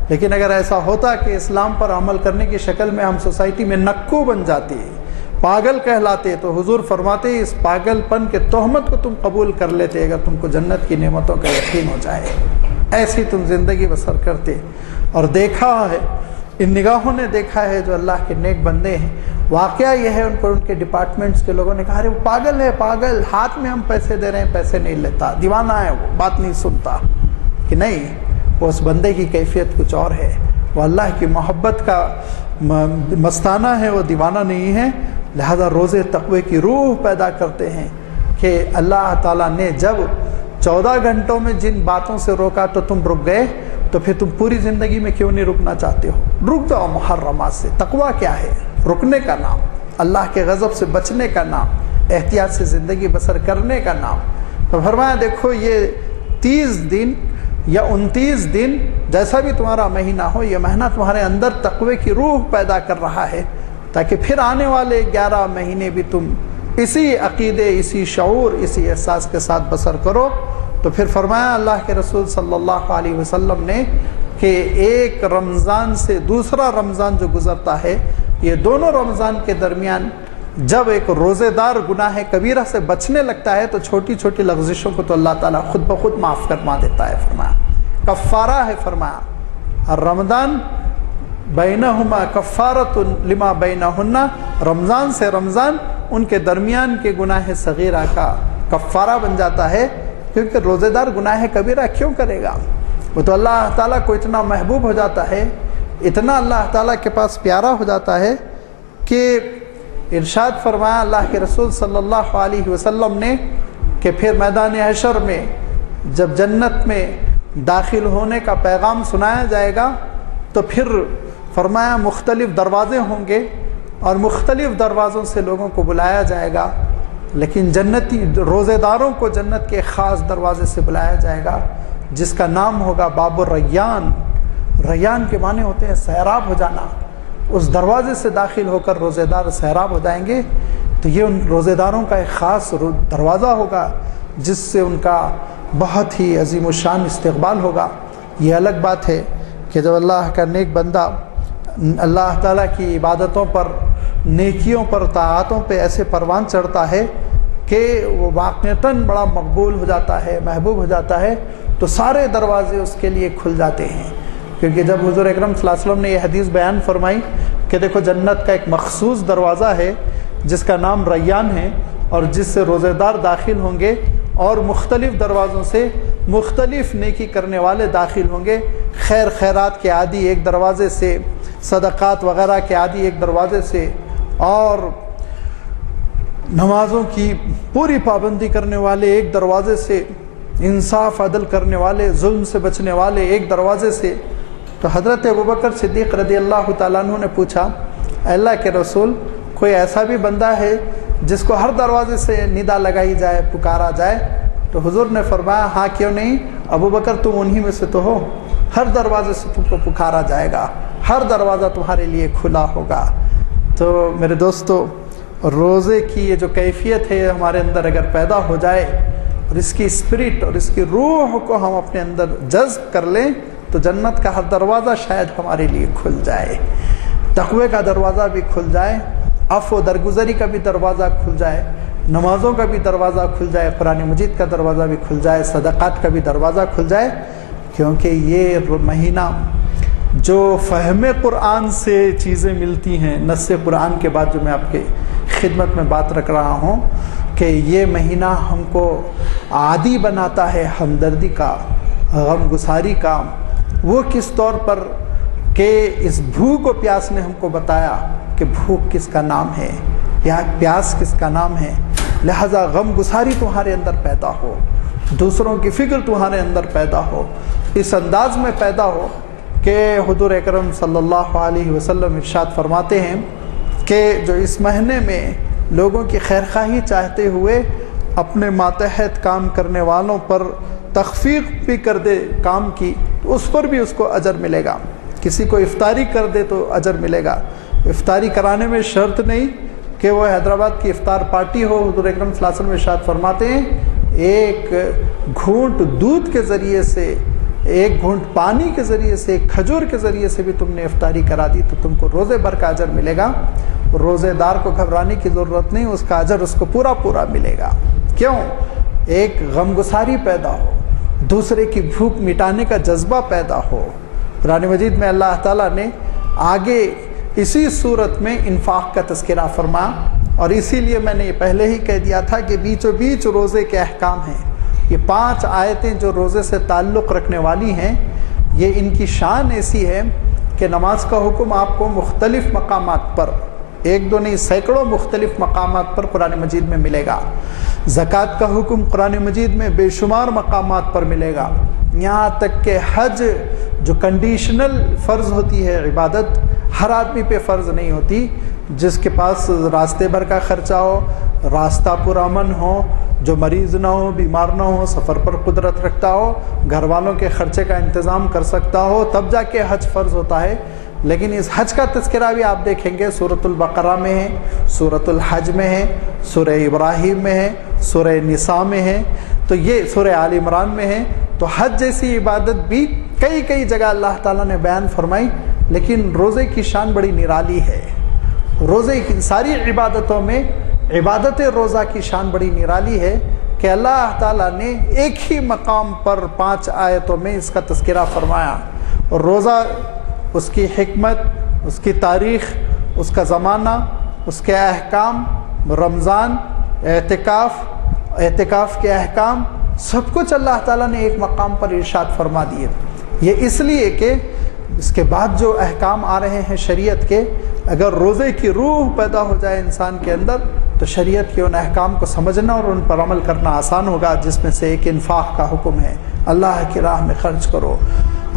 لیکن اگر ایسا ہوتا کہ اسلام پر عمل کرنے کی شکل میں ہم سوسائٹی میں نکو بن جاتے، پاگل کہلاتے، تو حضور فرماتے اس پاگل پن کے تہمت کو تم قبول کر لیتے اگر تم کو جنت کی نعمتوں کا یقین ہو جائے، ایسی تم زندگی بسر کرتے۔ اور دیکھا ہے، ان نگاہوں نے دیکھا ہے جو اللہ کے نیک بندے ہیں، واقعہ یہ ہے ان کو ان کے ڈپارٹمنٹس کے لوگوں نے کہا ارے وہ پاگل ہے، پاگل، ہاتھ میں ہم پیسے دے رہے ہیں پیسے نہیں لیتا، دیوانہ ہے وہ، بات نہیں سنتا، کہ نہیں، اس بندے کی کیفیت کچھ اور ہے، وہ اللہ کی محبت کا مستانہ ہے، وہ دیوانہ نہیں ہے۔ لہذا روزے تقوی کی روح پیدا کرتے ہیں کہ اللہ تعالیٰ نے جب 14 گھنٹوں میں جن باتوں سے روکا تو تم رک گئے، تو پھر تم پوری زندگی میں کیوں نہیں رکنا چاہتے ہو؟ رک جاؤ محرمات سے۔ تقوی کیا ہے؟ رکنے کا نام، اللہ کے غضب سے بچنے کا نام، احتیاط سے زندگی بسر کرنے کا نام۔ تو فرمایا دیکھو یہ 30 دن یا 29 دن جیسا بھی تمہارا مہینہ ہو، یہ مہینہ تمہارے اندر تقوی کی روح پیدا کر رہا ہے، تاکہ پھر آنے والے 11 مہینے بھی تم اسی عقیدے، اسی شعور، اسی احساس کے ساتھ بسر کرو۔ تو پھر فرمایا اللہ کے رسول صلی اللہ علیہ وسلم نے کہ ایک رمضان سے دوسرا رمضان جو گزرتا ہے، یہ دونوں رمضان کے درمیان جب ایک روزے دار گناہ کبیرہ سے بچنے لگتا ہے تو چھوٹی چھوٹی لغزشوں کو تو اللہ تعالیٰ خود بخود معاف فرما دیتا ہے۔ فرمایا کفارہ ہے، فرمایا رمضان بینہما کفارۃ لما بینہن، رمضان سے رمضان ان کے درمیان کے گناہ صغیرہ کا کفارہ بن جاتا ہے، کیونکہ روزے دار گناہ کبیرہ کیوں کرے گا؟ وہ تو اللہ تعالیٰ کو اتنا محبوب ہو جاتا ہے، اتنا اللہ تعالیٰ کے پاس پیارا ہو جاتا ہے کہ ارشاد فرمایا اللہ کے رسول صلی اللہ علیہ وسلم نے کہ پھر میدان حشر میں جب جنت میں داخل ہونے کا پیغام سنایا جائے گا تو پھر فرمایا مختلف دروازے ہوں گے اور مختلف دروازوں سے لوگوں کو بلایا جائے گا، لیکن جنتی روزے داروں کو جنت کے خاص دروازے سے بلایا جائے گا جس کا نام ہوگا باب الریان۔ ریان کے معنی ہوتے ہیں سیراب ہو جانا۔ اس دروازے سے داخل ہو کر روزے دار سیراب ہو جائیں گے، تو یہ ان روزے داروں کا ایک خاص دروازہ ہوگا جس سے ان کا بہت ہی عظیم الشان استقبال ہوگا۔ یہ الگ بات ہے کہ جب اللہ کا نیک بندہ اللہ تعالیٰ کی عبادتوں پر، نیکیوں پر، طاعتوں پہ ایسے پروان چڑھتا ہے کہ وہ واقعتاً بڑا مقبول ہو جاتا ہے، محبوب ہو جاتا ہے، تو سارے دروازے اس کے لیے کھل جاتے ہیں۔ کیونکہ جب حضور اکرم صلی اللہ علیہ وسلم نے یہ حدیث بیان فرمائی کہ دیکھو جنت کا ایک مخصوص دروازہ ہے جس کا نام ریان ہے، اور جس سے روزے دار داخل ہوں گے اور مختلف دروازوں سے مختلف نیکی کرنے والے داخل ہوں گے، خیر خیرات کے عادی ایک دروازے سے، صدقات وغیرہ کے عادی ایک دروازے سے، اور نمازوں کی پوری پابندی کرنے والے ایک دروازے سے، انصاف عدل کرنے والے، ظلم سے بچنے والے ایک دروازے سے۔ تو حضرت ابوبکر صدیق رضی اللہ تعالیٰ عنہ نے پوچھا اے اللہ کے رسول، کوئی ایسا بھی بندہ ہے جس کو ہر دروازے سے ندا لگائی جائے، پکارا جائے؟ تو حضور نے فرمایا ہاں کیوں نہیں، ابوبکر تم انہی میں سے تو ہو، ہر دروازے سے تم کو پکارا جائے گا، ہر دروازہ تمہارے لیے کھلا ہوگا۔ تو میرے دوستو، روزے کی یہ جو کیفیت ہے ہمارے اندر اگر پیدا ہو جائے اور اس کی اسپرٹ اور اس کی روح کو ہم اپنے اندر جذب کر لیں تو جنت کا ہر دروازہ شاید ہمارے لیے کھل جائے، تقوی کا دروازہ بھی کھل جائے، عفو و درگزری کا بھی دروازہ کھل جائے، نمازوں کا بھی دروازہ کھل جائے، قرآن مجید کا دروازہ بھی کھل جائے، صدقات کا بھی دروازہ کھل جائے۔ کیونکہ یہ مہینہ جو فہم قرآن سے چیزیں ملتی ہیں، نص قرآن کے بعد جو میں آپ کے خدمت میں بات رکھ رہا ہوں کہ یہ مہینہ ہم کو عادی بناتا ہے ہمدردی کا، غم گساری کا۔ وہ کس طور پر کہ اس بھوک و پیاس نے ہم کو بتایا کہ بھوک کس کا نام ہے یا پیاس کس کا نام ہے، لہذا غم گساری تمہارے اندر پیدا ہو، دوسروں کی فکر تمہارے اندر پیدا ہو، اس انداز میں پیدا ہو کہ حضور اکرم صلی اللہ علیہ وسلم ارشاد فرماتے ہیں کہ جو اس مہینے میں لوگوں کی خیرخواہی چاہتے ہوئے اپنے ماتحت کام کرنے والوں پر تخفیف بھی کر دے کام کی تو اس پر بھی اس کو اجر ملے گا، کسی کو افطاری کر دے تو اجر ملے گا۔ افطاری کرانے میں شرط نہیں کہ وہ حیدرآباد کی افطار پارٹی ہو، حضور اکرم صلی اللہ علیہ وسلم ارشاد فرماتے ہیں ایک گھونٹ دودھ کے ذریعے سے، ایک گھونٹ پانی کے ذریعے سے، ایک کھجور کے ذریعے سے بھی تم نے افطاری کرا دی تو تم کو روزے بھر کا اجر ملے گا۔ روزے دار کو گھبرانے کی ضرورت نہیں، اس کا اجر اس کو پورا پورا ملے گا۔ کیوں؟ ایک غم گساری پیدا ہو، دوسرے کی بھوک مٹانے کا جذبہ پیدا ہو۔ قرآن مجید میں اللہ تعالیٰ نے آگے اسی صورت میں انفاق کا تذکرہ فرما، اور اسی لیے میں نے یہ پہلے ہی کہہ دیا تھا کہ بیچوں بیچ روزے کے احکام ہیں۔ یہ 5 آیتیں جو روزے سے تعلق رکھنے والی ہیں یہ ان کی شان ایسی ہے کہ نماز کا حکم آپ کو مختلف مقامات پر، ایک دو نہیں سینکڑوں مختلف مقامات پر قرآن مجید میں ملے گا۔ زکوٰۃ کا حکم قرآن مجید میں بے شمار مقامات پر ملے گا، یہاں تک کہ حج جو کنڈیشنل فرض ہوتی ہے عبادت، ہر آدمی پہ فرض نہیں ہوتی، جس کے پاس راستے بھر کا خرچہ ہو، راستہ پرامن ہو، جو مریض نہ ہو، بیمار نہ ہو، سفر پر قدرت رکھتا ہو، گھر والوں کے خرچے کا انتظام کر سکتا ہو، تب جا کے حج فرض ہوتا ہے۔ لیکن اس حج کا تذکرہ بھی آپ دیکھیں گے سورۃ البقرہ میں ہے، سورۃ الحج میں ہے، سورہ ابراہیم میں ہے، سورہ نساء میں ہے، تو یہ سورہ آل عمران میں ہے۔ تو حج جیسی عبادت بھی کئی جگہ اللہ تعالیٰ نے بیان فرمائی، لیکن روزے کی شان بڑی نرالی ہے۔ روزے کی ساری عبادتوں میں عبادت روزہ کی شان بڑی نرالی ہے کہ اللہ تعالیٰ نے ایک ہی مقام پر 5 آیتوں میں اس کا تذکرہ فرمایا، اور روزہ، اس کی حکمت، اس کی تاریخ، اس کا زمانہ، اس کے احکام، رمضان، اعتکاف کے احکام، سب کچھ اللہ تعالیٰ نے ایک مقام پر ارشاد فرما دیے۔ یہ اس لیے کہ اس کے بعد جو احکام آ رہے ہیں شریعت کے، اگر روزے کی روح پیدا ہو جائے انسان کے اندر تو شریعت کے ان احکام کو سمجھنا اور ان پر عمل کرنا آسان ہوگا، جس میں سے ایک انفاق کا حکم ہے، اللہ کی راہ میں خرچ کرو۔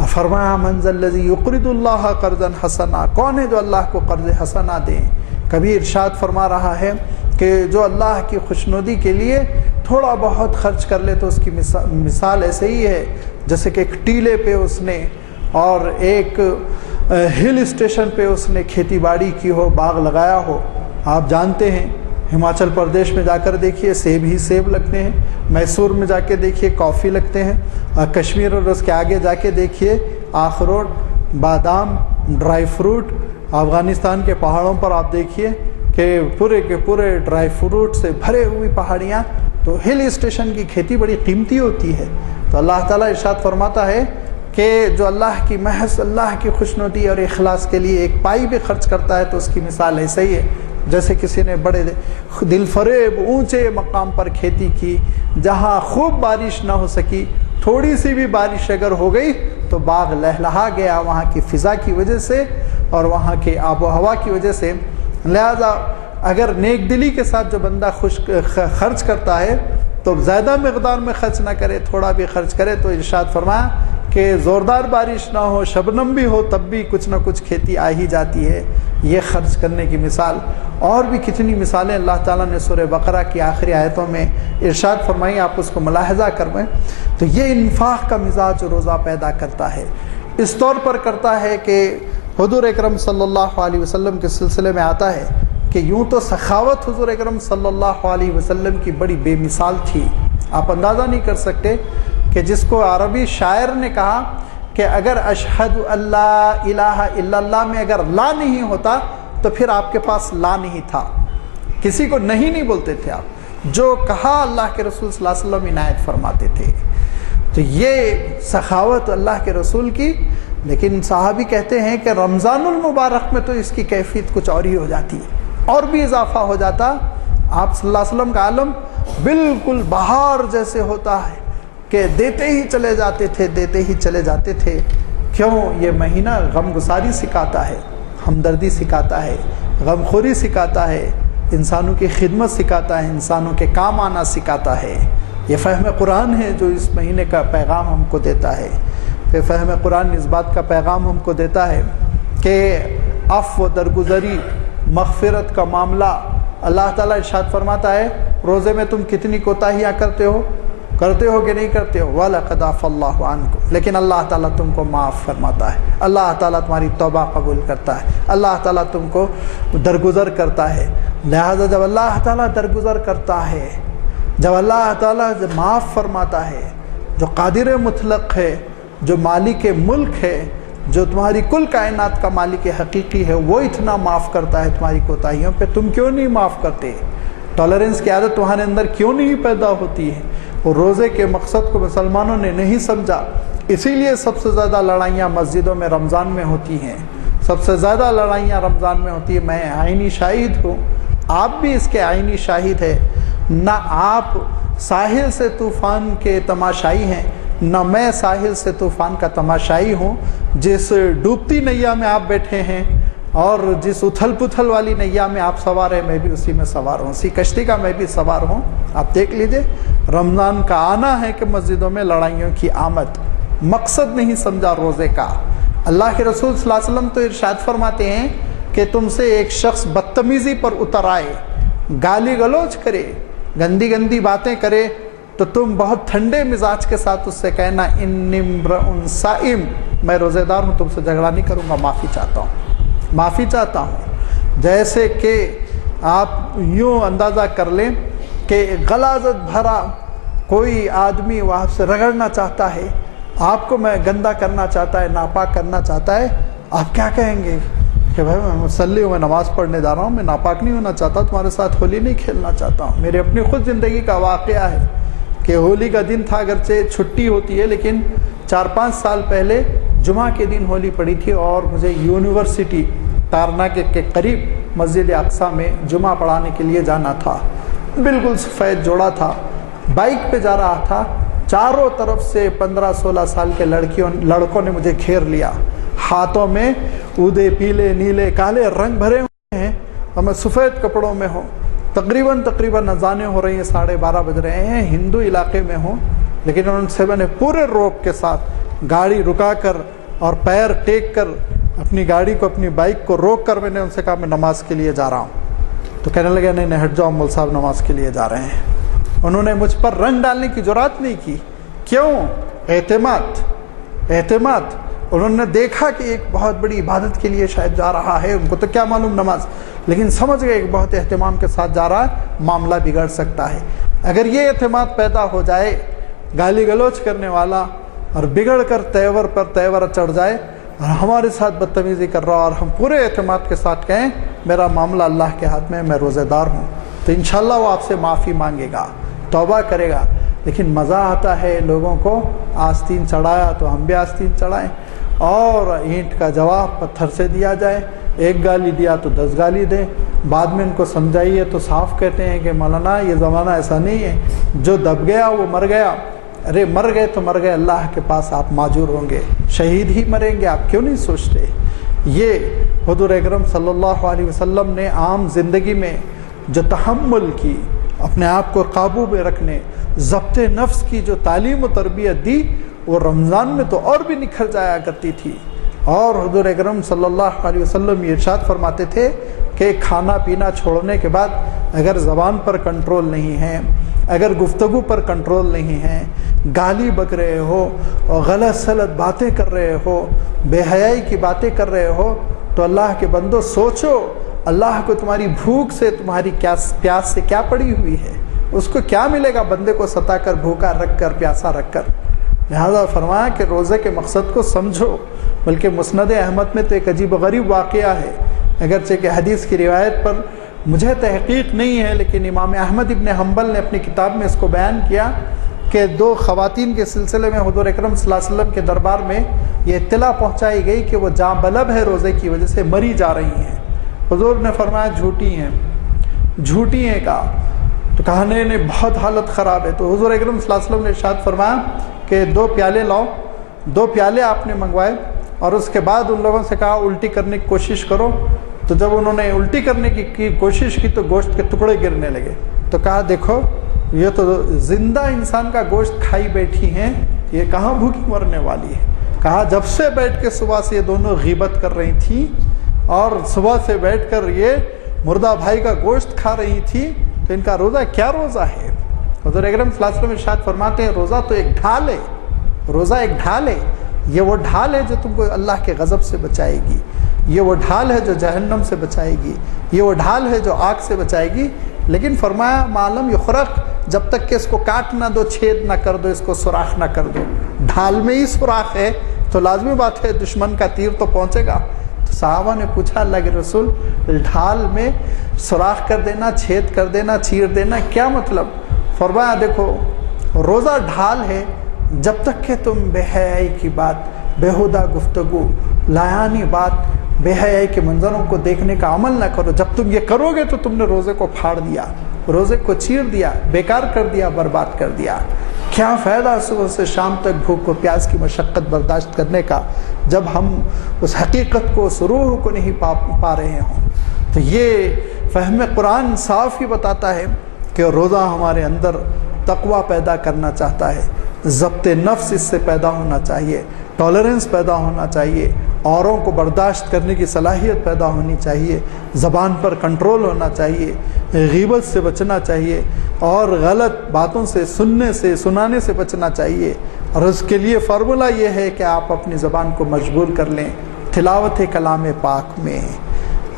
فرمایا من ذا الذی یقرض اللہ قرضا حسنا، کون ہے جو اللہ کو قرض حسنا دے؟ کبھی ارشاد فرما رہا ہے کہ جو اللہ کی خوشنودی کے لیے تھوڑا بہت خرچ کر لے تو اس کی مثال ایسے ہی ہے جیسے کہ ایک ٹیلے پہ اس نے اور ایک ہل اسٹیشن پہ اس نے کھیتی باڑی کی ہو، باغ لگایا ہو۔ آپ جانتے ہیں ہماچل پردیش میں جا کر دیکھیے سیب ہی سیب لگتے ہیں، میسور میں جا کے دیکھیے کافی لگتے ہیں، کشمیر اور اس کے آگے جا کے دیکھیے اخروٹ، بادام، ڈرائی فروٹ۔ افغانستان کے پہاڑوں پر آپ دیکھیے کہ پورے کے پورے ڈرائی فروٹ سے بھرے ہوئی پہاڑیاں، تو ہل اسٹیشن کی کھیتی بڑی قیمتی ہوتی ہے۔ تو اللہ تعالیٰ ارشاد فرماتا ہے کہ جو اللہ کی محض اللہ کی خوشنودی اور اخلاص کے لیے ایک پائی بھی خرچ کرتا ہے تو اس کی مثال ایسے ہی ہے جیسے کسی نے بڑے دل فریب اونچے مقام پر کھیتی کی، جہاں خوب بارش نہ ہو سکی، تھوڑی سی بھی بارش اگر ہو گئی تو باغ لہلہا گیا وہاں کی فضا کی وجہ سے اور وہاں کے آب و ہوا کی وجہ سے۔ لہذا اگر نیک دلی کے ساتھ جو بندہ خرچ کرتا ہے تو زیادہ مقدار میں خرچ نہ کرے، تھوڑا بھی خرچ کرے، تو ارشاد فرمایا کہ زوردار بارش نہ ہو، شبنم بھی ہو، تب بھی کچھ نہ کچھ کھیتی آ ہی جاتی ہے۔ یہ خرچ کرنے کی مثال، اور بھی کتنی مثالیں اللہ تعالیٰ نے سورہ بقرہ کی آخری آیتوں میں ارشاد فرمائی، آپ اس کو ملاحظہ کرویں۔ تو یہ انفاق کا مزاج روزہ پیدا کرتا ہے، اس طور پر کرتا ہے کہ حضور اکرم صلی اللہ علیہ وسلم کے سلسلے میں آتا ہے کہ یوں تو سخاوت حضور اکرم صلی اللہ علیہ وسلم کی بڑی بے مثال تھی، آپ اندازہ نہیں کر سکتے کہ جس کو عربی شاعر نے کہا کہ اگر اشہد اللہ الہ الا اللہ میں اگر لا نہیں ہوتا تو پھر آپ کے پاس لا نہیں تھا، کسی کو نہیں بولتے تھے آپ، جو کہا اللہ کے رسول صلی اللہ علیہ وسلم عنایت فرماتے تھے۔ تو یہ سخاوت اللہ کے رسول کی، لیکن صحابی کہتے ہیں کہ رمضان المبارک میں تو اس کی کیفیت کچھ اور ہی ہو جاتی ہے، اور بھی اضافہ ہو جاتا۔ آپ صلی اللہ علیہ وسلم کا عالم بالکل بہار جیسے ہوتا ہے کہ دیتے ہی چلے جاتے تھے، دیتے ہی چلے جاتے تھے۔ کیوں؟ یہ مہینہ غم گساری سکھاتا ہے، ہمدردی سکھاتا ہے، غمخوری سکھاتا ہے، انسانوں کی خدمت سکھاتا ہے، انسانوں کے کام آنا سکھاتا ہے۔ یہ فہم قرآن ہے جو اس مہینے کا پیغام ہم کو دیتا ہے۔ پھر فہم قرآن اس بات کا پیغام ہم کو دیتا ہے کہ عفو و درگزری، مغفرت کا معاملہ اللہ تعالیٰ ارشاد فرماتا ہے روزے میں تم کتنی کوتاہیاں کرتے ہو کہ نہیں کرتے ہو، وَلَقَدْ عَفَا اللَّهُ عَنْكُمْ، لیکن اللہ تعالیٰ تم کو معاف فرماتا ہے، اللہ تعالیٰ تمہاری توبہ قبول کرتا ہے، اللہ تعالیٰ تم کو درگزر کرتا ہے۔ لہذا جب اللہ تعالیٰ درگزر کرتا ہے، جب اللہ تعالیٰ جب معاف فرماتا ہے، جو قادر مطلق ہے، جو مالک ملک ہے، جو تمہاری کل کائنات کا مالک حقیقی ہے، وہ اتنا معاف کرتا ہے تمہاری کوتاہیوں پہ، تم کیوں نہیں معاف کرتے؟ ٹالرنس کی عادت تمہارے اندر کیوں نہیں پیدا ہوتی ہے؟ اور روزے کے مقصد کو مسلمانوں نے نہیں سمجھا، اسی لیے سب سے زیادہ لڑائیاں مسجدوں میں رمضان میں ہوتی ہیں، سب سے زیادہ لڑائیاں رمضان میں ہوتی ہیں۔ میں عینی شاہد ہوں، آپ بھی اس کے عینی شاہد ہیں، نہ آپ ساحل سے طوفان کے تماشائی ہیں، نہ میں ساحل سے طوفان کا تماشائی ہوں. جس ڈوبتی نیا میں آپ بیٹھے ہیں اور جس اتھل پتھل والی نیا میں آپ سوار ہیں، میں بھی اسی میں سوار ہوں، اسی کشتی کا میں بھی سوار ہوں. آپ دیکھ لیجئے، رمضان کا آنا ہے کہ مسجدوں میں لڑائیوں کی آمد. مقصد نہیں سمجھا روزے کا. اللہ کے رسول صلی اللہ علیہ وسلم تو ارشاد فرماتے ہیں کہ تم سے ایک شخص بدتمیزی پر اتر آئے، گالی گلوچ کرے، گندی گندی باتیں کرے، تو تم بہت ٹھنڈے مزاج کے ساتھ اس سے کہنا انی امرؤ صائم، میں روزے دار ہوں، تم سے جھگڑا نہیں کروں گا، معافی چاہتا ہوں، معافی چاہتا ہوں. جیسے کہ آپ یوں اندازہ کر لیں کہ غلاظت بھرا کوئی آدمی وہ آپ سے رگڑنا چاہتا ہے، آپ کو میں گندا کرنا چاہتا ہے، ناپاک کرنا چاہتا ہے، آپ کیا کہیں گے کہ بھائی میں مصلی ہوں، میں نماز پڑھنے جا رہا ہوں، میں ناپاک نہیں ہونا چاہتا، تمہارے ساتھ ہولی نہیں کھیلنا چاہتا ہوں. میری اپنی خود زندگی کا واقعہ ہے کہ ہولی کا دن تھا، اگرچہ چھٹی ہوتی ہے لیکن 4-5 سال پہلے جمعہ کے دن ہولی پڑی تھی اور مجھے یونیورسٹی تارناک کے قریب مسجد اقصیٰ میں جمعہ پڑھانے کے لیے جانا تھا. بالکل سفید جوڑا تھا، بائک پہ جا رہا تھا، چاروں طرف سے 15-16 سال کے لڑکوں نے مجھے گھیر لیا، ہاتھوں میں اودے پیلے نیلے کالے رنگ بھرے ہوئے ہیں اور میں سفید کپڑوں میں ہوں. تقریباً اذانیں ہو رہی ہیں، 12:30 بج رہے ہیں، ہندو علاقے میں ہوں، لیکن ان سے میں نے پورے روک کے ساتھ گاڑی رکا کر اور پیر ٹیک کر اپنی گاڑی کو، اپنی بائک کو روک کر میں نے ان سے کہا میں نماز کے لیے جا رہا ہوں. تو کہنے لگے نہیں ہٹ جاؤ مول صاحب، نماز کے لیے جا رہے ہیں. انہوں نے مجھ پر رنگ ڈالنے کی جرات نہیں کی. کیوں؟ اعتماد. انہوں نے دیکھا کہ ایک بہت بڑی عبادت کے لیے شاید جا رہا ہے، ان کو تو کیا معلوم نماز، لیکن سمجھ گئے کہ بہت اہتمام کے ساتھ جا رہا ہے، معاملہ بگڑ سکتا ہے. اگر یہ اعتماد پیدا ہو جائے، گالی گلوچ کرنے والا اور بگڑ کر تیور پر تیور چڑھ جائے اور ہمارے ساتھ بدتمیزی کر رہا اور ہم پورے اعتماد کے ساتھ کہیں میرا معاملہ اللہ کے ہاتھ میں روزہ دار ہوں، تو انشاءاللہ وہ آپ سے معافی مانگے گا، توبہ کرے گا. لیکن مزہ آتا ہے لوگوں کو آستین چڑھایا تو ہم بھی آستین چڑھائیں، اور اینٹ کا جواب پتھر سے دیا جائے، ایک گالی دیا تو 10 گالی دیں. بعد میں ان کو سمجھائیے تو صاف کہتے ہیں کہ مولانا یہ زمانہ ایسا نہیں ہے، جو دب گیا وہ مر گیا. ارے مر گئے تو مر گئے، اللہ کے پاس آپ معذور ہوں گے، شہید ہی مریں گے، آپ کیوں نہیں سوچتے؟ یہ حضور اکرم صلی اللہ علیہ وسلم نے عام زندگی میں جو تحمل کی، اپنے آپ کو قابو میں رکھنے، ضبط نفس کی جو تعلیم و تربیت دی، وہ رمضان میں تو اور بھی نکھر جایا کرتی تھی. اور حضور اکرم صلی اللہ علیہ وسلم یہ ارشاد فرماتے تھے کہ کھانا پینا چھوڑنے کے بعد اگر زبان پر کنٹرول نہیں ہے، اگر گفتگو پر کنٹرول نہیں ہے، گالی بک رہے ہو اور غلط سلط باتیں کر رہے ہو، بے حیائی کی باتیں کر رہے ہو، تو اللہ کے بندو سوچو اللہ کو تمہاری بھوک سے، تمہاری پیاس سے کیا پڑی ہوئی ہے، اس کو کیا ملے گا بندے کو ستا کر، بھوکا رکھ کر، پیاسا رکھ کر. لہذا فرمایا کہ روزے کے مقصد کو سمجھو. بلکہ مسند احمد میں تو ایک عجیب و غریب واقعہ ہے، اگرچہ کہ حدیث کی روایت پر مجھے تحقیق نہیں ہے، لیکن امام احمد ابن حنبل نے اپنی کتاب میں اس کو بیان کیا کہ 2 خواتین کے سلسلے میں حضور اکرم صلی اللہ علیہ وسلم کے دربار میں یہ اطلاع پہنچائی گئی کہ وہ جاں بلب ہے، روزے کی وجہ سے مری جا رہی ہیں. حضور نے فرمایا جھوٹی ہیں کہا، تو کہا نہیں بہت حالت خراب ہے. تو حضور اکرم صلی اللہ علیہ وسلم نے ارشاد فرمایا کہ 2 پیالے لاؤ. 2 پیالے آپ نے منگوائے اور اس کے بعد ان لوگوں سے کہا الٹی کرنے کی کوشش کرو. تو جب انہوں نے الٹی کرنے کی کوشش کی تو گوشت کے ٹکڑے گرنے لگے. تو کہا دیکھو یہ تو زندہ انسان کا گوشت کھائی بیٹھی ہیں، یہ کہاں بھوکی مرنے والی ہے. کہا جب سے بیٹھ کے صبح سے یہ دونوں غیبت کر رہی تھیں اور صبح سے بیٹھ کر یہ مردہ بھائی کا گوشت کھا رہی تھی، تو ان کا روزہ کیا روزہ ہے. حضور اکرم صلی اللہ علیہ وسلم ارشاد فرماتے ہیں روزہ تو ایک ڈھال ہے، روزہ ایک ڈھال ہے. یہ وہ ڈھال ہے جو تم کو اللہ کے غضب سے بچائے گی، یہ وہ ڈھال ہے جو جہنم سے بچائے گی، یہ وہ ڈھال ہے جو آگ سے بچائے گی. لیکن فرمایا معلوم یخرق، جب تک کہ اس کو کاٹ نہ دو، چھید نہ کر دو، اس کو سوراخ نہ کر دو. ڈھال میں ہی سوراخ ہے تو لازمی بات ہے دشمن کا تیر تو پہنچے گا. تو صحابہ نے پوچھا اللہ کے رسول ڈھال میں سوراخ کر دینا، چھید کر دینا، چیر دینا کیا مطلب؟ فرمایا دیکھو روزہ ڈھال ہے، جب تک کہ تم بے حیائی کی بات، بیہودہ گفتگو، لایانی بات، بے حیائی کے منظروں کو دیکھنے کا عمل نہ کرو. جب تم یہ کرو گے تو تم نے روزے کو پھاڑ دیا، روزے کو چیر دیا، بیکار کر دیا، برباد کر دیا. کیا فائدہ صبح سے شام تک بھوک و پیاس کی مشقت برداشت کرنے کا جب ہم اس حقیقت کو، اس روح کو نہیں پا رہے ہوں۔ تو یہ فہم قرآن صاف ہی بتاتا ہے کہ روزہ ہمارے اندر تقوی پیدا کرنا چاہتا ہے، ضبط نفس اس سے پیدا ہونا چاہیے، ٹالرنس پیدا ہونا چاہیے، اوروں کو برداشت کرنے کی صلاحیت پیدا ہونی چاہیے، زبان پر کنٹرول ہونا چاہیے، غیبت سے بچنا چاہیے، اور غلط باتوں سے سنانے سے بچنا چاہیے۔ اور اس کے لیے فارمولہ یہ ہے کہ آپ اپنی زبان کو مشغول کر لیں تلاوت کلام پاک میں۔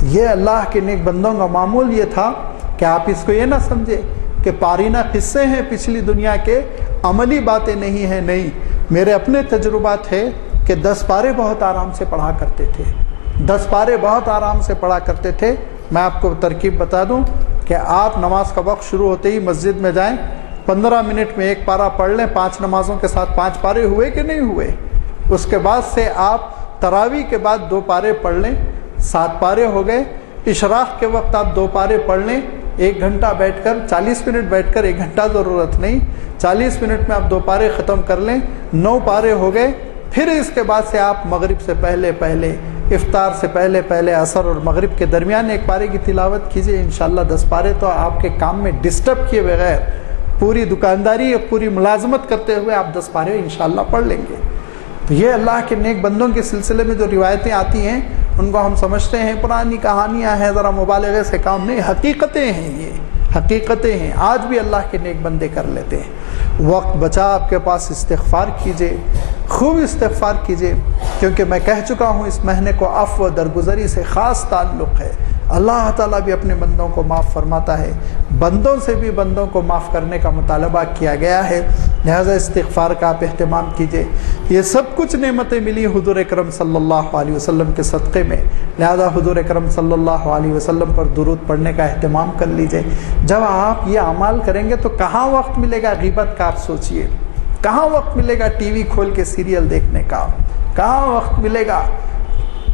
یہ اللہ کے نیک بندوں کا معمول یہ تھا کہ آپ اس کو یہ نہ سمجھے کہ پارینہ قصے ہیں پچھلی دنیا کے، عملی باتیں نہیں ہیں۔ نہیں، میرے اپنے تجربات ہے کہ 10 پارے بہت آرام سے پڑھا کرتے تھے، 10 پارے بہت آرام سے پڑھا کرتے تھے۔ میں آپ کو ترکیب بتا دوں کہ آپ نماز کا وقت شروع ہوتے ہی مسجد میں جائیں، 15 منٹ میں 1 پارہ پڑھ لیں، 5 نمازوں کے ساتھ 5 پارے ہوئے کہ نہیں ہوئے۔ اس کے بعد سے آپ تراویح کے بعد 2 پارے پڑھ لیں، 7 پارے ہو گئے۔ اشراق کے وقت آپ 2 پارے پڑھ لیں، 1 گھنٹہ بیٹھ کر، 40 منٹ بیٹھ کر، 1 گھنٹہ ضرورت نہیں، 40 منٹ میں آپ 2 پارے ختم کر لیں، 9 پارے ہو گئے۔ پھر اس کے بعد سے آپ مغرب سے پہلے افطار سے پہلے عصر اور مغرب کے درمیان 1 پارے کی تلاوت کیجئے، انشاءاللہ 10 پارے تو آپ کے کام میں ڈسٹرب کیے بغیر، پوری دکانداری اور پوری ملازمت کرتے ہوئے آپ 10 پارے انشاءاللہ پڑھ لیں گے۔ تو یہ اللہ کے نیک بندوں کے سلسلے میں جو روایتیں آتی ہیں ان کو ہم سمجھتے ہیں پرانی کہانیاں ہیں، ذرا مبالغے سے کام نہیں، حقیقتیں ہیں، یہ حقیقتیں ہیں، آج بھی اللہ کے نیک بندے کر لیتے ہیں۔ وقت بچا آپ کے پاس، استغفار کیجئے، خوب استغفار کیجئے، کیونکہ میں کہہ چکا ہوں اس مہینے کو عفو و درگزری سے خاص تعلق ہے۔ اللہ تعالیٰ بھی اپنے بندوں کو معاف فرماتا ہے، بندوں سے بھی بندوں کو معاف کرنے کا مطالبہ کیا گیا ہے، لہذا استغفار کا آپ اہتمام کیجئے۔ یہ سب کچھ نعمتیں ملی حضور اکرم صلی اللہ علیہ وسلم کے صدقے میں، لہذا حضور اکرم صلی اللہ علیہ وسلم پر درود پڑھنے کا اہتمام کر لیجئے۔ جب آپ یہ اعمال کریں گے تو کہاں وقت ملے گا غیبت کا، آپ سوچئے، کہاں وقت ملے گا ٹی وی کھول کے سیریل دیکھنے کا، کہاں وقت ملے گا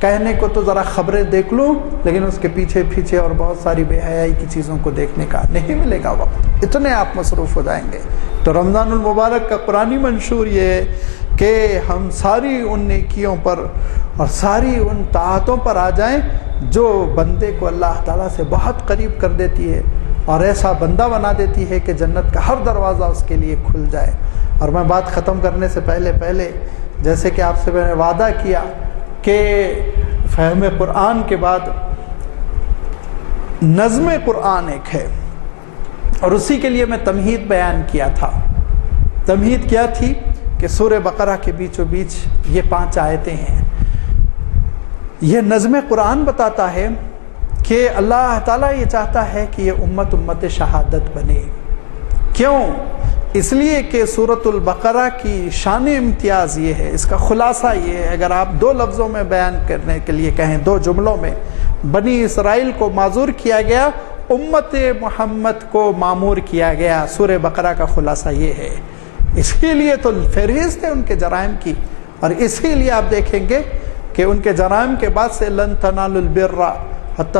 کہنے کو تو ذرا خبریں دیکھ لوں، لیکن اس کے پیچھے اور بہت ساری بے حیائی کی چیزوں کو دیکھنے کا نہیں ملے گا وقت، اتنے آپ مصروف ہو جائیں گے۔ تو رمضان المبارک کا قرآنی منشور یہ ہے کہ ہم ساری ان نیکیوں پر اور ساری ان طاعتوں پر آ جائیں جو بندے کو اللہ تعالیٰ سے بہت قریب کر دیتی ہے اور ایسا بندہ بنا دیتی ہے کہ جنت کا ہر دروازہ اس کے لیے کھل جائے۔ اور میں بات ختم کرنے سے پہلے جیسے کہ آپ سے میں نے وعدہ کیا کہ فہم قرآن کے بعد نظم قرآن ایک ہے، اور اسی کے لیے میں تمہید بیان کیا تھا۔ تمہید کیا تھی کہ سورہ بقرہ کے بیچوں بیچ یہ 5 آیتیں ہیں۔ یہ نظم قرآن بتاتا ہے کہ اللہ تعالیٰ یہ چاہتا ہے کہ یہ امت شہادت بنے۔ کیوں؟ اس لیے کہ سورۃ البقرہ کی شان امتیاز یہ ہے، اس کا خلاصہ یہ ہے، اگر آپ 2 لفظوں میں بیان کرنے کے لیے کہیں، 2 جملوں میں، بنی اسرائیل کو معذور کیا گیا، امت محمد کو معمور کیا گیا۔ سورہ بقرہ کا خلاصہ یہ ہے۔ اس کے لیے تو فہرست ہے ان کے جرائم کی، اور اسی لیے آپ دیکھیں گے کہ ان کے جرائم کے بعد سے لن تنالوا البر حتی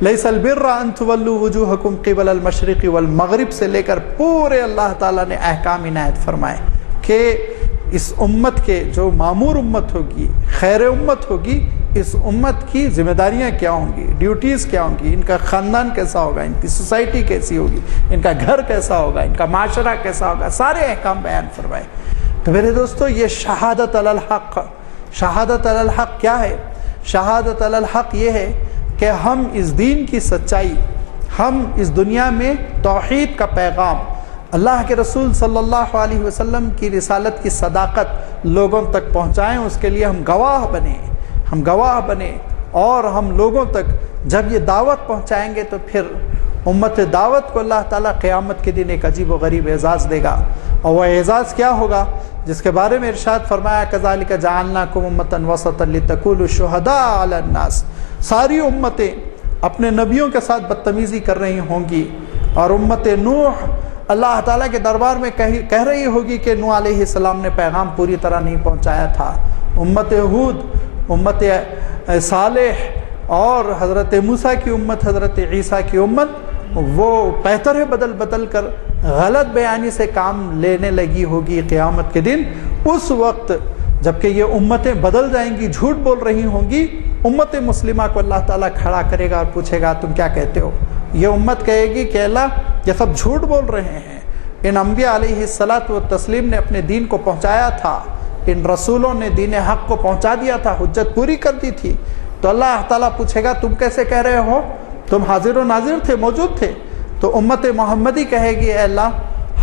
لیس البر ان تولوا وجوہکم قبل المشرق والمغرب سے لے کر پورے اللہ تعالیٰ نے احکام عنایت فرمائے کہ اس امت کے جو معمور امت ہوگی، خیر امت ہوگی، اس امت کی ذمہ داریاں کیا ہوں گی، ڈیوٹیز کیا ہوں گی، ان کا خاندان کیسا ہوگا، ان کی سوسائٹی کیسی ہوگی، ان کا گھر کیسا ہوگا، ان کا معاشرہ کیسا ہوگا، سارے احکام بیان فرمائے۔ تو میرے دوستو، یہ شہادت علی الحق، شہادت علی الحق کیا ہے؟ شہادت علی الحق یہ ہے کہ ہم اس دین کی سچائی، ہم اس دنیا میں توحید کا پیغام، اللہ کے رسول صلی اللہ علیہ وسلم کی رسالت کی صداقت لوگوں تک پہنچائیں، اس کے لیے ہم گواہ بنیں، اور ہم لوگوں تک جب یہ دعوت پہنچائیں گے تو پھر امت دعوت کو اللہ تعالیٰ قیامت کے دن ایک عجیب و غریب اعزاز دے گا، اور وہ اعزاز کیا ہوگا؟ جس کے بارے میں ارشاد فرمایا کذالک جعلناکم امۃ وسطا لتکونوا شہداء علی الناس۔ ساری امتیں اپنے نبیوں کے ساتھ بدتمیزی کر رہی ہوں گی، اور امت نوح اللہ تعالیٰ کے دربار میں کہہ رہی ہوگی کہ نوح علیہ السلام نے پیغام پوری طرح نہیں پہنچایا تھا۔ امت ہود، امت صالح، اور حضرت موسیٰ کی امت، حضرت عیسیٰ کی امت وہ بہتر بدل بدل کر غلط بیانی سے کام لینے لگی ہوگی قیامت کے دن، اس وقت جبکہ یہ امتیں بدل جائیں گی، جھوٹ بول رہی ہوں گی، امت مسلمہ کو اللہ تعالیٰ کھڑا کرے گا اور پوچھے گا تم کیا کہتے ہو؟ یہ امت کہے گی کہ اللہ یہ سب جھوٹ بول رہے ہیں، ان انبیاء علیہ الصلاۃ والتسلیم نے اپنے دین کو پہنچایا تھا، ان رسولوں نے دین حق کو پہنچا دیا تھا، حجت پوری کر دی تھی، تو اللہ تعالیٰ پوچھے گا تم کیسے کہہ رہے ہو؟ تم حاضر و ناظر تھے، موجود تھے۔ تو امت محمدی کہے گی اے اللہ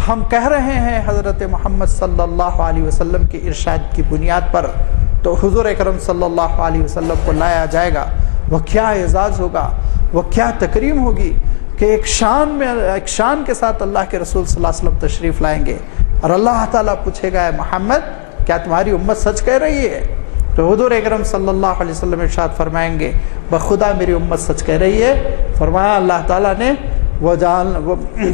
ہم کہہ رہے ہیں حضرت محمد صلی اللہ علیہ وسلم کی ارشاد کی بنیاد پر، تو حضور اکرم صلی اللہ علیہ وسلم کو لایا جائے گا۔ وہ کیا اعزاز ہوگا، وہ کیا تکریم ہوگی کہ ایک شان کے ساتھ اللہ کے رسول صلی اللہ علیہ وسلم تشریف لائیں گے، اور اللہ تعالیٰ پوچھے گا اے محمد کیا تمہاری امت سچ کہہ رہی ہے؟ تو حضور اکرم صلی اللہ علیہ وسلم ارشاد فرمائیں گے بخدا میری امت سچ کہہ رہی ہے۔ فرمایا اللہ تعالیٰ نے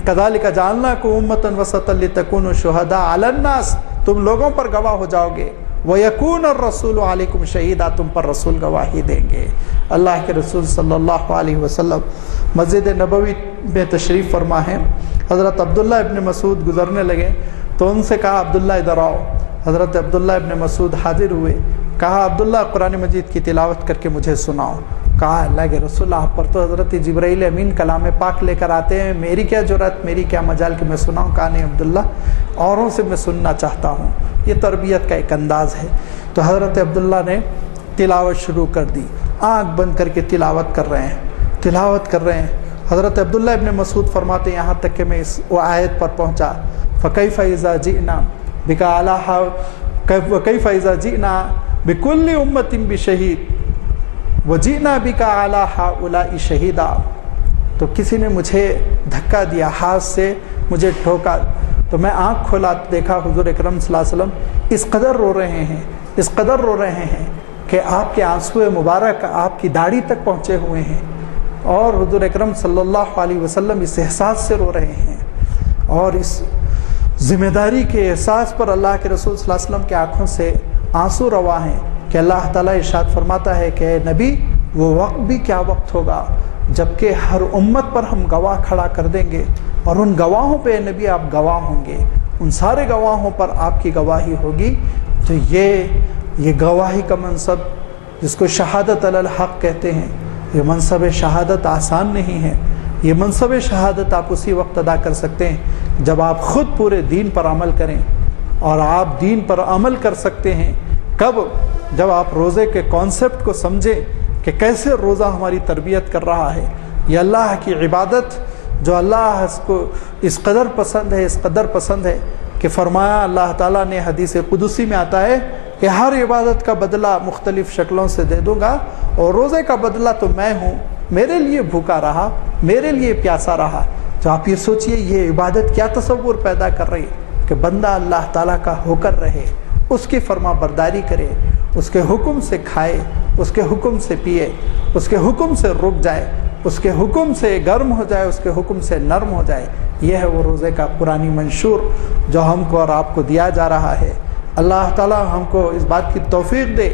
کذالک جعلناکم امۃ وسطا لتکونوا شہداء علی الناس، تم لوگوں پر گواہ ہو جاؤ گے، ویکون الرسول علیکم شہیدا، تم پر رسول گواہی دیں گے۔ اللہ کے رسول صلی اللہ علیہ وسلم مسجد نبوی میں تشریف فرما ہے، حضرت عبداللہ ابن مسعود گزرنے لگے تو ان سے کہا عبداللہ ادھر آؤ۔ حضرت عبداللہ ابن مسعود حاضر ہوئے، کہا عبداللہ قرآن مجید کی تلاوت کر کے مجھے سناؤ۔ کہا اللہ کے رسول آپ پر تو حضرت جبرائیل امین کلام پاک لے کر آتے ہیں، میری کیا جرأت، میری کیا مجال کہ میں سناؤں؟ کہا نہیں عبداللہ اوروں سے میں سننا چاہتا ہوں، یہ تربیت کا ایک انداز ہے۔ تو حضرت عبداللہ نے تلاوت شروع کر دی، آنکھ بند کر کے تلاوت کر رہے ہیں۔ حضرت عبداللہ ابن مسعود فرماتے یہاں تک کہ میں اس آیت پر پہنچا فَكَيْفَ إِذَا جِئْنَا بِكَ عَلَىٰ وَكَيْفَ إِذَا جِئْنَا بِكُلِّ أُمَّةٍ بِشَهِيدٍ وَجِئْنَا بِكَ عَلَىٰ هَؤُلَاءِ شَهِيدًا۔ تو کسی نے مجھے دھکا دیا، ہاتھ سے مجھے ٹھوکا، تو میں آنکھ کھولا، دیکھا حضور اکرم صلی اللہ علیہ وسلم اس قدر رو رہے ہیں کہ آپ کے آنسو مبارک آپ کی داڑھی تک پہنچے ہوئے ہیں، اور حضور اکرم صلی اللہ علیہ وسلم اس احساس سے رو رہے ہیں، اور اس ذمہ داری کے احساس پر اللہ کے رسول صلی اللہ علیہ وسلم کی آنکھوں سے آنسو روا ہیں کہ اللہ تعالیٰ ارشاد فرماتا ہے کہ اے نبی وہ وقت بھی کیا وقت ہوگا جبکہ ہر امت پر ہم گواہ کھڑا کر دیں گے، اور ان گواہوں پہ اے نبی آپ گواہ ہوں گے، ان سارے گواہوں پر آپ کی گواہی ہوگی۔ تو یہ گواہی کا منصب جس کو شہادت علی الحق کہتے ہیں، یہ منصب شہادت آسان نہیں ہے۔ یہ منصب شہادت آپ اسی وقت ادا کر سکتے ہیں جب آپ خود پورے دین پر عمل کریں، اور آپ دین پر عمل کر سکتے ہیں کب؟ جب آپ روزے کے کانسیپٹ کو سمجھیں کہ کیسے روزہ ہماری تربیت کر رہا ہے۔ یہ اللہ کی عبادت جو اللہ اس کو اس قدر پسند ہے کہ فرمایا اللہ تعالیٰ نے حدیث قدسی میں آتا ہے کہ ہر عبادت کا بدلہ مختلف شکلوں سے دے دوں گا، اور روزے کا بدلہ تو میں ہوں، میرے لیے بھوکا رہا، میرے لیے پیاسا رہا۔ تو آپ یہ سوچئے یہ عبادت کیا تصور پیدا کر رہی ہے کہ بندہ اللہ تعالیٰ کا ہو کر رہے، اس کی فرما برداری کرے، اس کے حکم سے کھائے، اس کے حکم سے پیے، اس کے حکم سے رک جائے، اس کے حکم سے گرم ہو جائے، اس کے حکم سے نرم ہو جائے۔ یہ ہے وہ روزے کا قرآنی منشور جو ہم کو اور آپ کو دیا جا رہا ہے۔ اللہ تعالیٰ ہم کو اس بات کی توفیق دے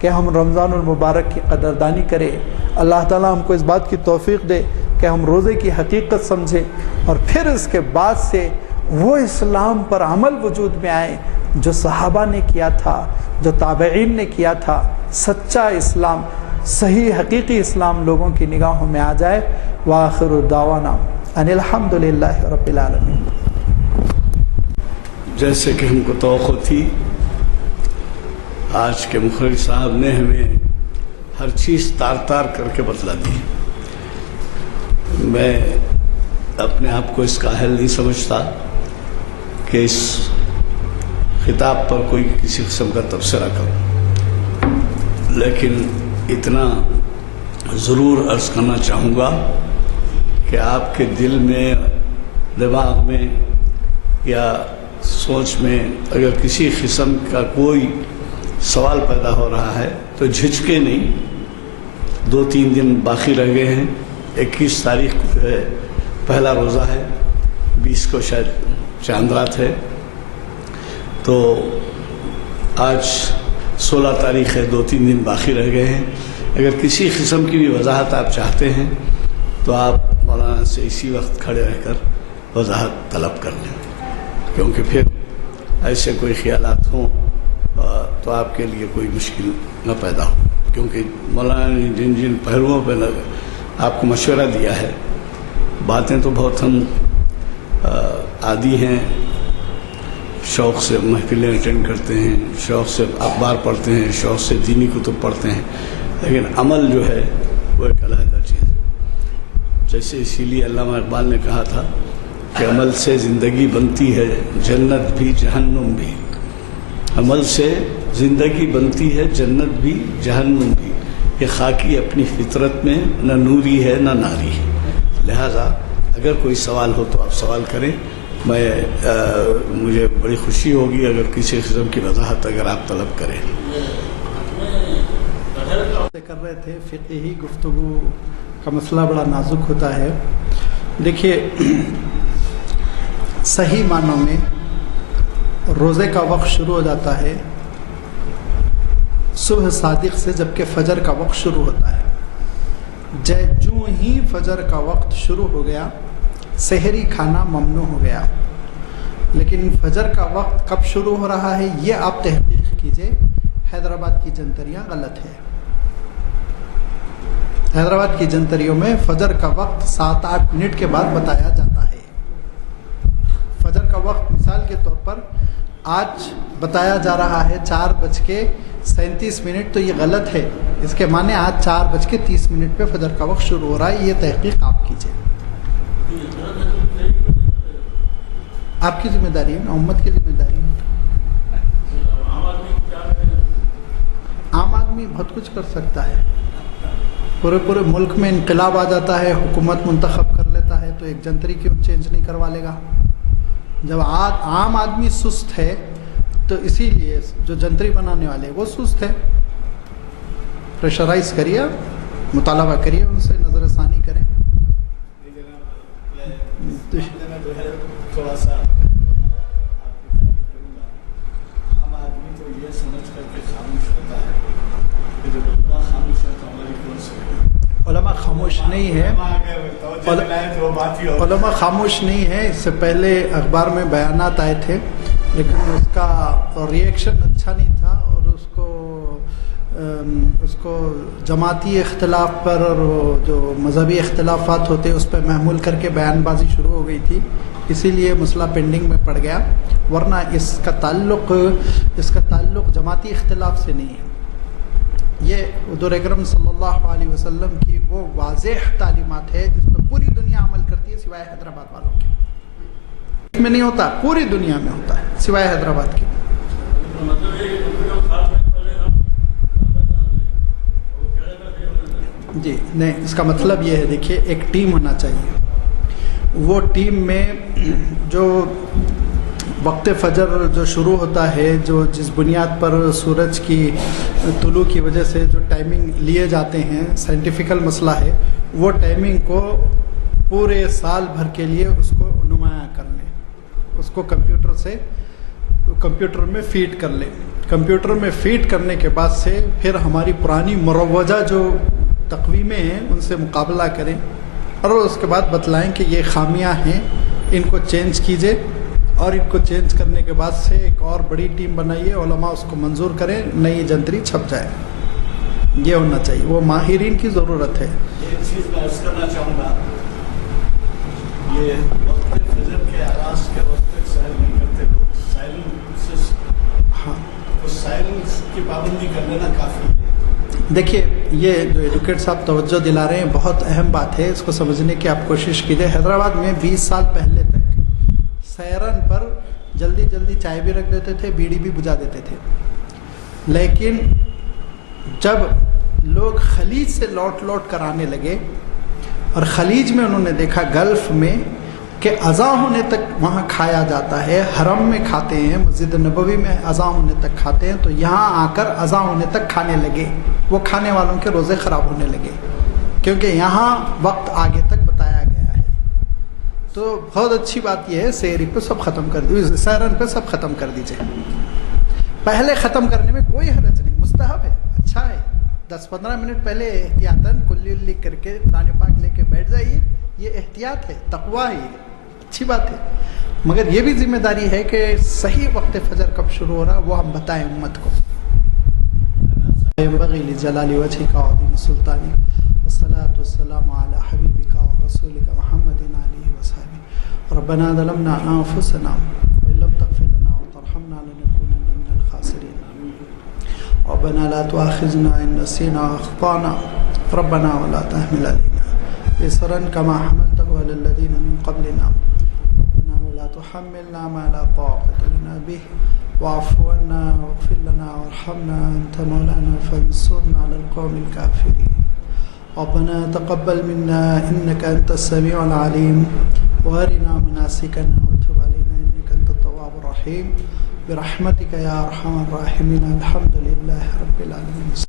کہ ہم رمضان المبارک کی قدردانی کریں۔ اللہ تعالیٰ ہم کو اس بات کی توفیق دے کہ ہم روزے کی حقیقت سمجھیں، اور پھر اس کے بعد سے وہ اسلام پر عمل وجود میں آئے جو صحابہ نے کیا تھا، جو تابعین نے کیا تھا۔ سچا اسلام، صحیح حقیقی اسلام لوگوں کی نگاہوں میں آ جائے۔ وآخر دعوانا ان الحمد للہ رب العالمین۔ جیسے کہ ہم کو توقع تھی، آج کے مخرج صاحب نے ہمیں ہر چیز تار تار کر کے بتلا دی۔ میں اپنے آپ کو اس کا اہل نہیں سمجھتا کہ اس خطاب پر کوئی کسی قسم کا تبصرہ کروں، لیکن اتنا ضرور عرض کرنا چاہوں گا کہ آپ کے دل میں، دماغ میں یا سوچ میں اگر کسی قسم کا کوئی سوال پیدا ہو رہا ہے تو جھجکے نہیں۔ 2-3 دن باقی رہ گئے ہیں، 21 تاریخ کو جو ہے پہلا روزہ ہے، 20 کو شاید چاند رات ہے، تو آج 16 تاریخ ہے، 2-3 دن باقی رہ گئے ہیں۔ اگر کسی قسم کی بھی وضاحت آپ چاہتے ہیں تو آپ مولانا سے اسی وقت کھڑے رہ کر وضاحت طلب کر لیں، کیونکہ پھر ایسے کوئی خیالات ہوں تو آپ کے لیے کوئی مشکل نہ پیدا ہو، کیونکہ مولانا نے جن جن پہلوؤں پہ آپ کو مشورہ دیا ہے، باتیں تو بہت ہم عادی ہیں، شوق سے محفلیں اٹینڈ کرتے ہیں، شوق سے اخبار پڑھتے ہیں، شوق سے دینی کتب پڑھتے ہیں، لیکن عمل جو ہے وہ ایک علیحدہ چیز ہے۔ جیسے اسی لیے علامہ اقبال نے کہا تھا کہ عمل سے زندگی بنتی ہے جنت بھی جہنم بھی، عمل سے زندگی بنتی ہے جنت بھی جہنم بھی، یہ خاکی اپنی فطرت میں نہ نوری ہے نہ ناری ہے۔ لہٰذا اگر کوئی سوال ہو تو آپ سوال کریں، مجھے بڑی خوشی ہوگی اگر کسی قسم کی وضاحت اگر آپ طلب کریں۔ کر رہے تھے فقہی گفتگو کا مسئلہ بڑا نازک ہوتا ہے۔ دیکھیے، صحیح معنوں میں روزے کا وقت شروع ہو جاتا ہے صبح صادق سے، جبکہ فجر کا وقت شروع ہوتا ہے۔ جو ہی فجر کا وقت شروع ہو گیا سحری کھانا ممنوع ہو گیا، لیکن فجر کا وقت کب شروع ہو رہا ہے یہ آپ تحقیق کیجئے۔ حیدرآباد کی جنتریاں غلط ہے۔ حیدرآباد کی جنتریوں میں فجر کا وقت 7-8 منٹ کے بعد بتایا جاتا ہے۔ فجر کا وقت مثال کے طور پر آج بتایا جا رہا ہے 4:37، تو یہ غلط ہے۔ اس کے معنی آج 4:30 پہ فجر کا وقت شروع ہو رہا ہے۔ یہ تحقیق آپ کیجئے، آپ کی ذمہ داری ہے نا، امت کی ذمہ داری ہے۔ عام آدمی بہت کچھ کر سکتا ہے، پورے ملک میں انقلاب آ جاتا ہے، حکومت منتخب کر لیتا ہے، تو ایک جنتری کیوں چینج نہیں کروا لے گا؟ جب عام آدمی سست ہے تو اسی لیے جو جنتری بنانے والے وہ سست ہے۔ پریشرائز کریے، مطالبہ کریے، ان سے نظر ثانی کریں۔ تھوڑا سا عام آدمی تو یہ سمجھ کر کے خاموش ہوتا ہے کہ جب علماء خاموش ہے تو ہماری کون سے؟ علماء خاموش نہیں ہے، علماء خاموش نہیں ہے۔ اس سے پہلے اخبار میں بیانات آئے تھے، لیکن اس کا ریئیکشن اچھا نہیں تھا، اور اس کو جماعتی اختلاف پر اور جو مذہبی اختلافات ہوتے اس پہ محمول کر کے بیان بازی شروع ہو گئی تھی، اسی لیے مسئلہ پینڈنگ میں پڑ گیا، ورنہ اس کا تعلق جماعتی اختلاف سے نہیں ہے۔ یہ حضور اکرم صلی اللہ علیہ وسلم کی وہ واضح تعلیمات ہے جس پہ پوری دنیا عمل کرتی ہے سوائے حیدرآباد والوں کے۔ میں نہیں ہوتا، پوری دنیا میں ہوتا ہے سوائے حیدرآباد کے۔ جی نہیں، اس کا مطلب یہ ہے، دیکھیے ایک ٹیم ہونا چاہیے، وہ ٹیم میں جو وقت فجر جو شروع ہوتا ہے، جو جس بنیاد پر سورج کی طلوع کی وجہ سے جو ٹائمنگ لیے جاتے ہیں، سائنٹیفیکل مسئلہ ہے، وہ ٹائمنگ کو پورے سال بھر کے لیے اس کو نمایاں کر لیں، اس کو کمپیوٹر میں فیڈ کر لیں۔ کمپیوٹر میں فیڈ کرنے کے بعد سے پھر ہماری پرانی مروجہ جو تقویمیں ہیں ان سے مقابلہ کریں، اور اس کے بعد بتلائیں کہ یہ خامیاں ہیں، ان کو چینج کیجئے، اور ان کو چینج کرنے کے بعد سے ایک اور بڑی ٹیم بنائیے، علماء اس کو منظور کریں، نئی جنتری چھپ جائے۔ یہ ہونا چاہیے، وہ ماہرین کی ضرورت ہے۔ ایک چیز میں عرض کرنا چاہوں گا، یہ وقت فجر کے آغاز کے وقت تک سحر نہیں کرتے لوگ، سائلنس، ہاں، تو سائلنس کی پابندی کر لینا کافی ہے۔ دیکھیے، یہ جو ایڈوکیٹ صاحب توجہ دلا رہے ہیں بہت اہم بات ہے، اس کو سمجھنے کی آپ کوشش کیجیے۔ حیدرآباد میں 20 سال پہلے تک سیرن پر جلدی چائے بھی رکھ دیتے تھے، بیڑی بھی بجھا دیتے تھے، لیکن جب لوگ خلیج سے لوٹ کر آنے لگے، اور خلیج میں انہوں نے دیکھا گلف میں کہ اذاں ہونے تک وہاں کھایا جاتا ہے، حرم میں کھاتے ہیں، مسجد نبوی میں اذاں ہونے تک کھاتے ہیں، تو یہاں آ کر اذاں ہونے تک کھانے لگے، وہ کھانے والوں کے روزے خراب ہونے لگے، کیونکہ یہاں وقت آگے تک بتایا گیا ہے۔ تو بہت اچھی بات یہ ہے، سحری پہ سب ختم کر دیجیے، سحرن پہ سب ختم کر دیجیے۔ پہلے ختم کرنے میں کوئی حرج نہیں، مستحب ہے، اچھا ہے، 10-15 منٹ پہلے احتیاطاً کلی کر کے قرآن پاک لے کے بیٹھ جائیے، یہ احتیاط ہے، تقوی ہے، یہ اچھی بات ہے، مگر یہ بھی ذمہ داری ہے کہ صحیح وقت فجر کب شروع ہو رہا وہ ہم بتائیں امت کو. ينبغي لجلال وجهك وعظيم سلطانك والصلاة والسلام على حبيبك ورسولك محمد عليه وصحبه. ربنا ظلمنا أنفسنا وإن لم تغفر لنا وترحمنا لنكونن من الخاسرين. ربنا لا تؤاخذنا إن نسينا وأخطأنا ربنا ولا تحمل علينا إصرا كما حملته على الذين من قبلنا ربنا ولا تحملنا ما لا طاقة لنا به واعف عنا واغفر لنا وارحمنا أنت مولانا فانصرنا على القوم الكافرين. ربنا تقبل منا إنك أنت السميع العليم وارنا مناسكنا وتب علينا إنك أنت التواب الرحيم برحمتك يا أرحم الراحمين. الحمد لله رب العالمين.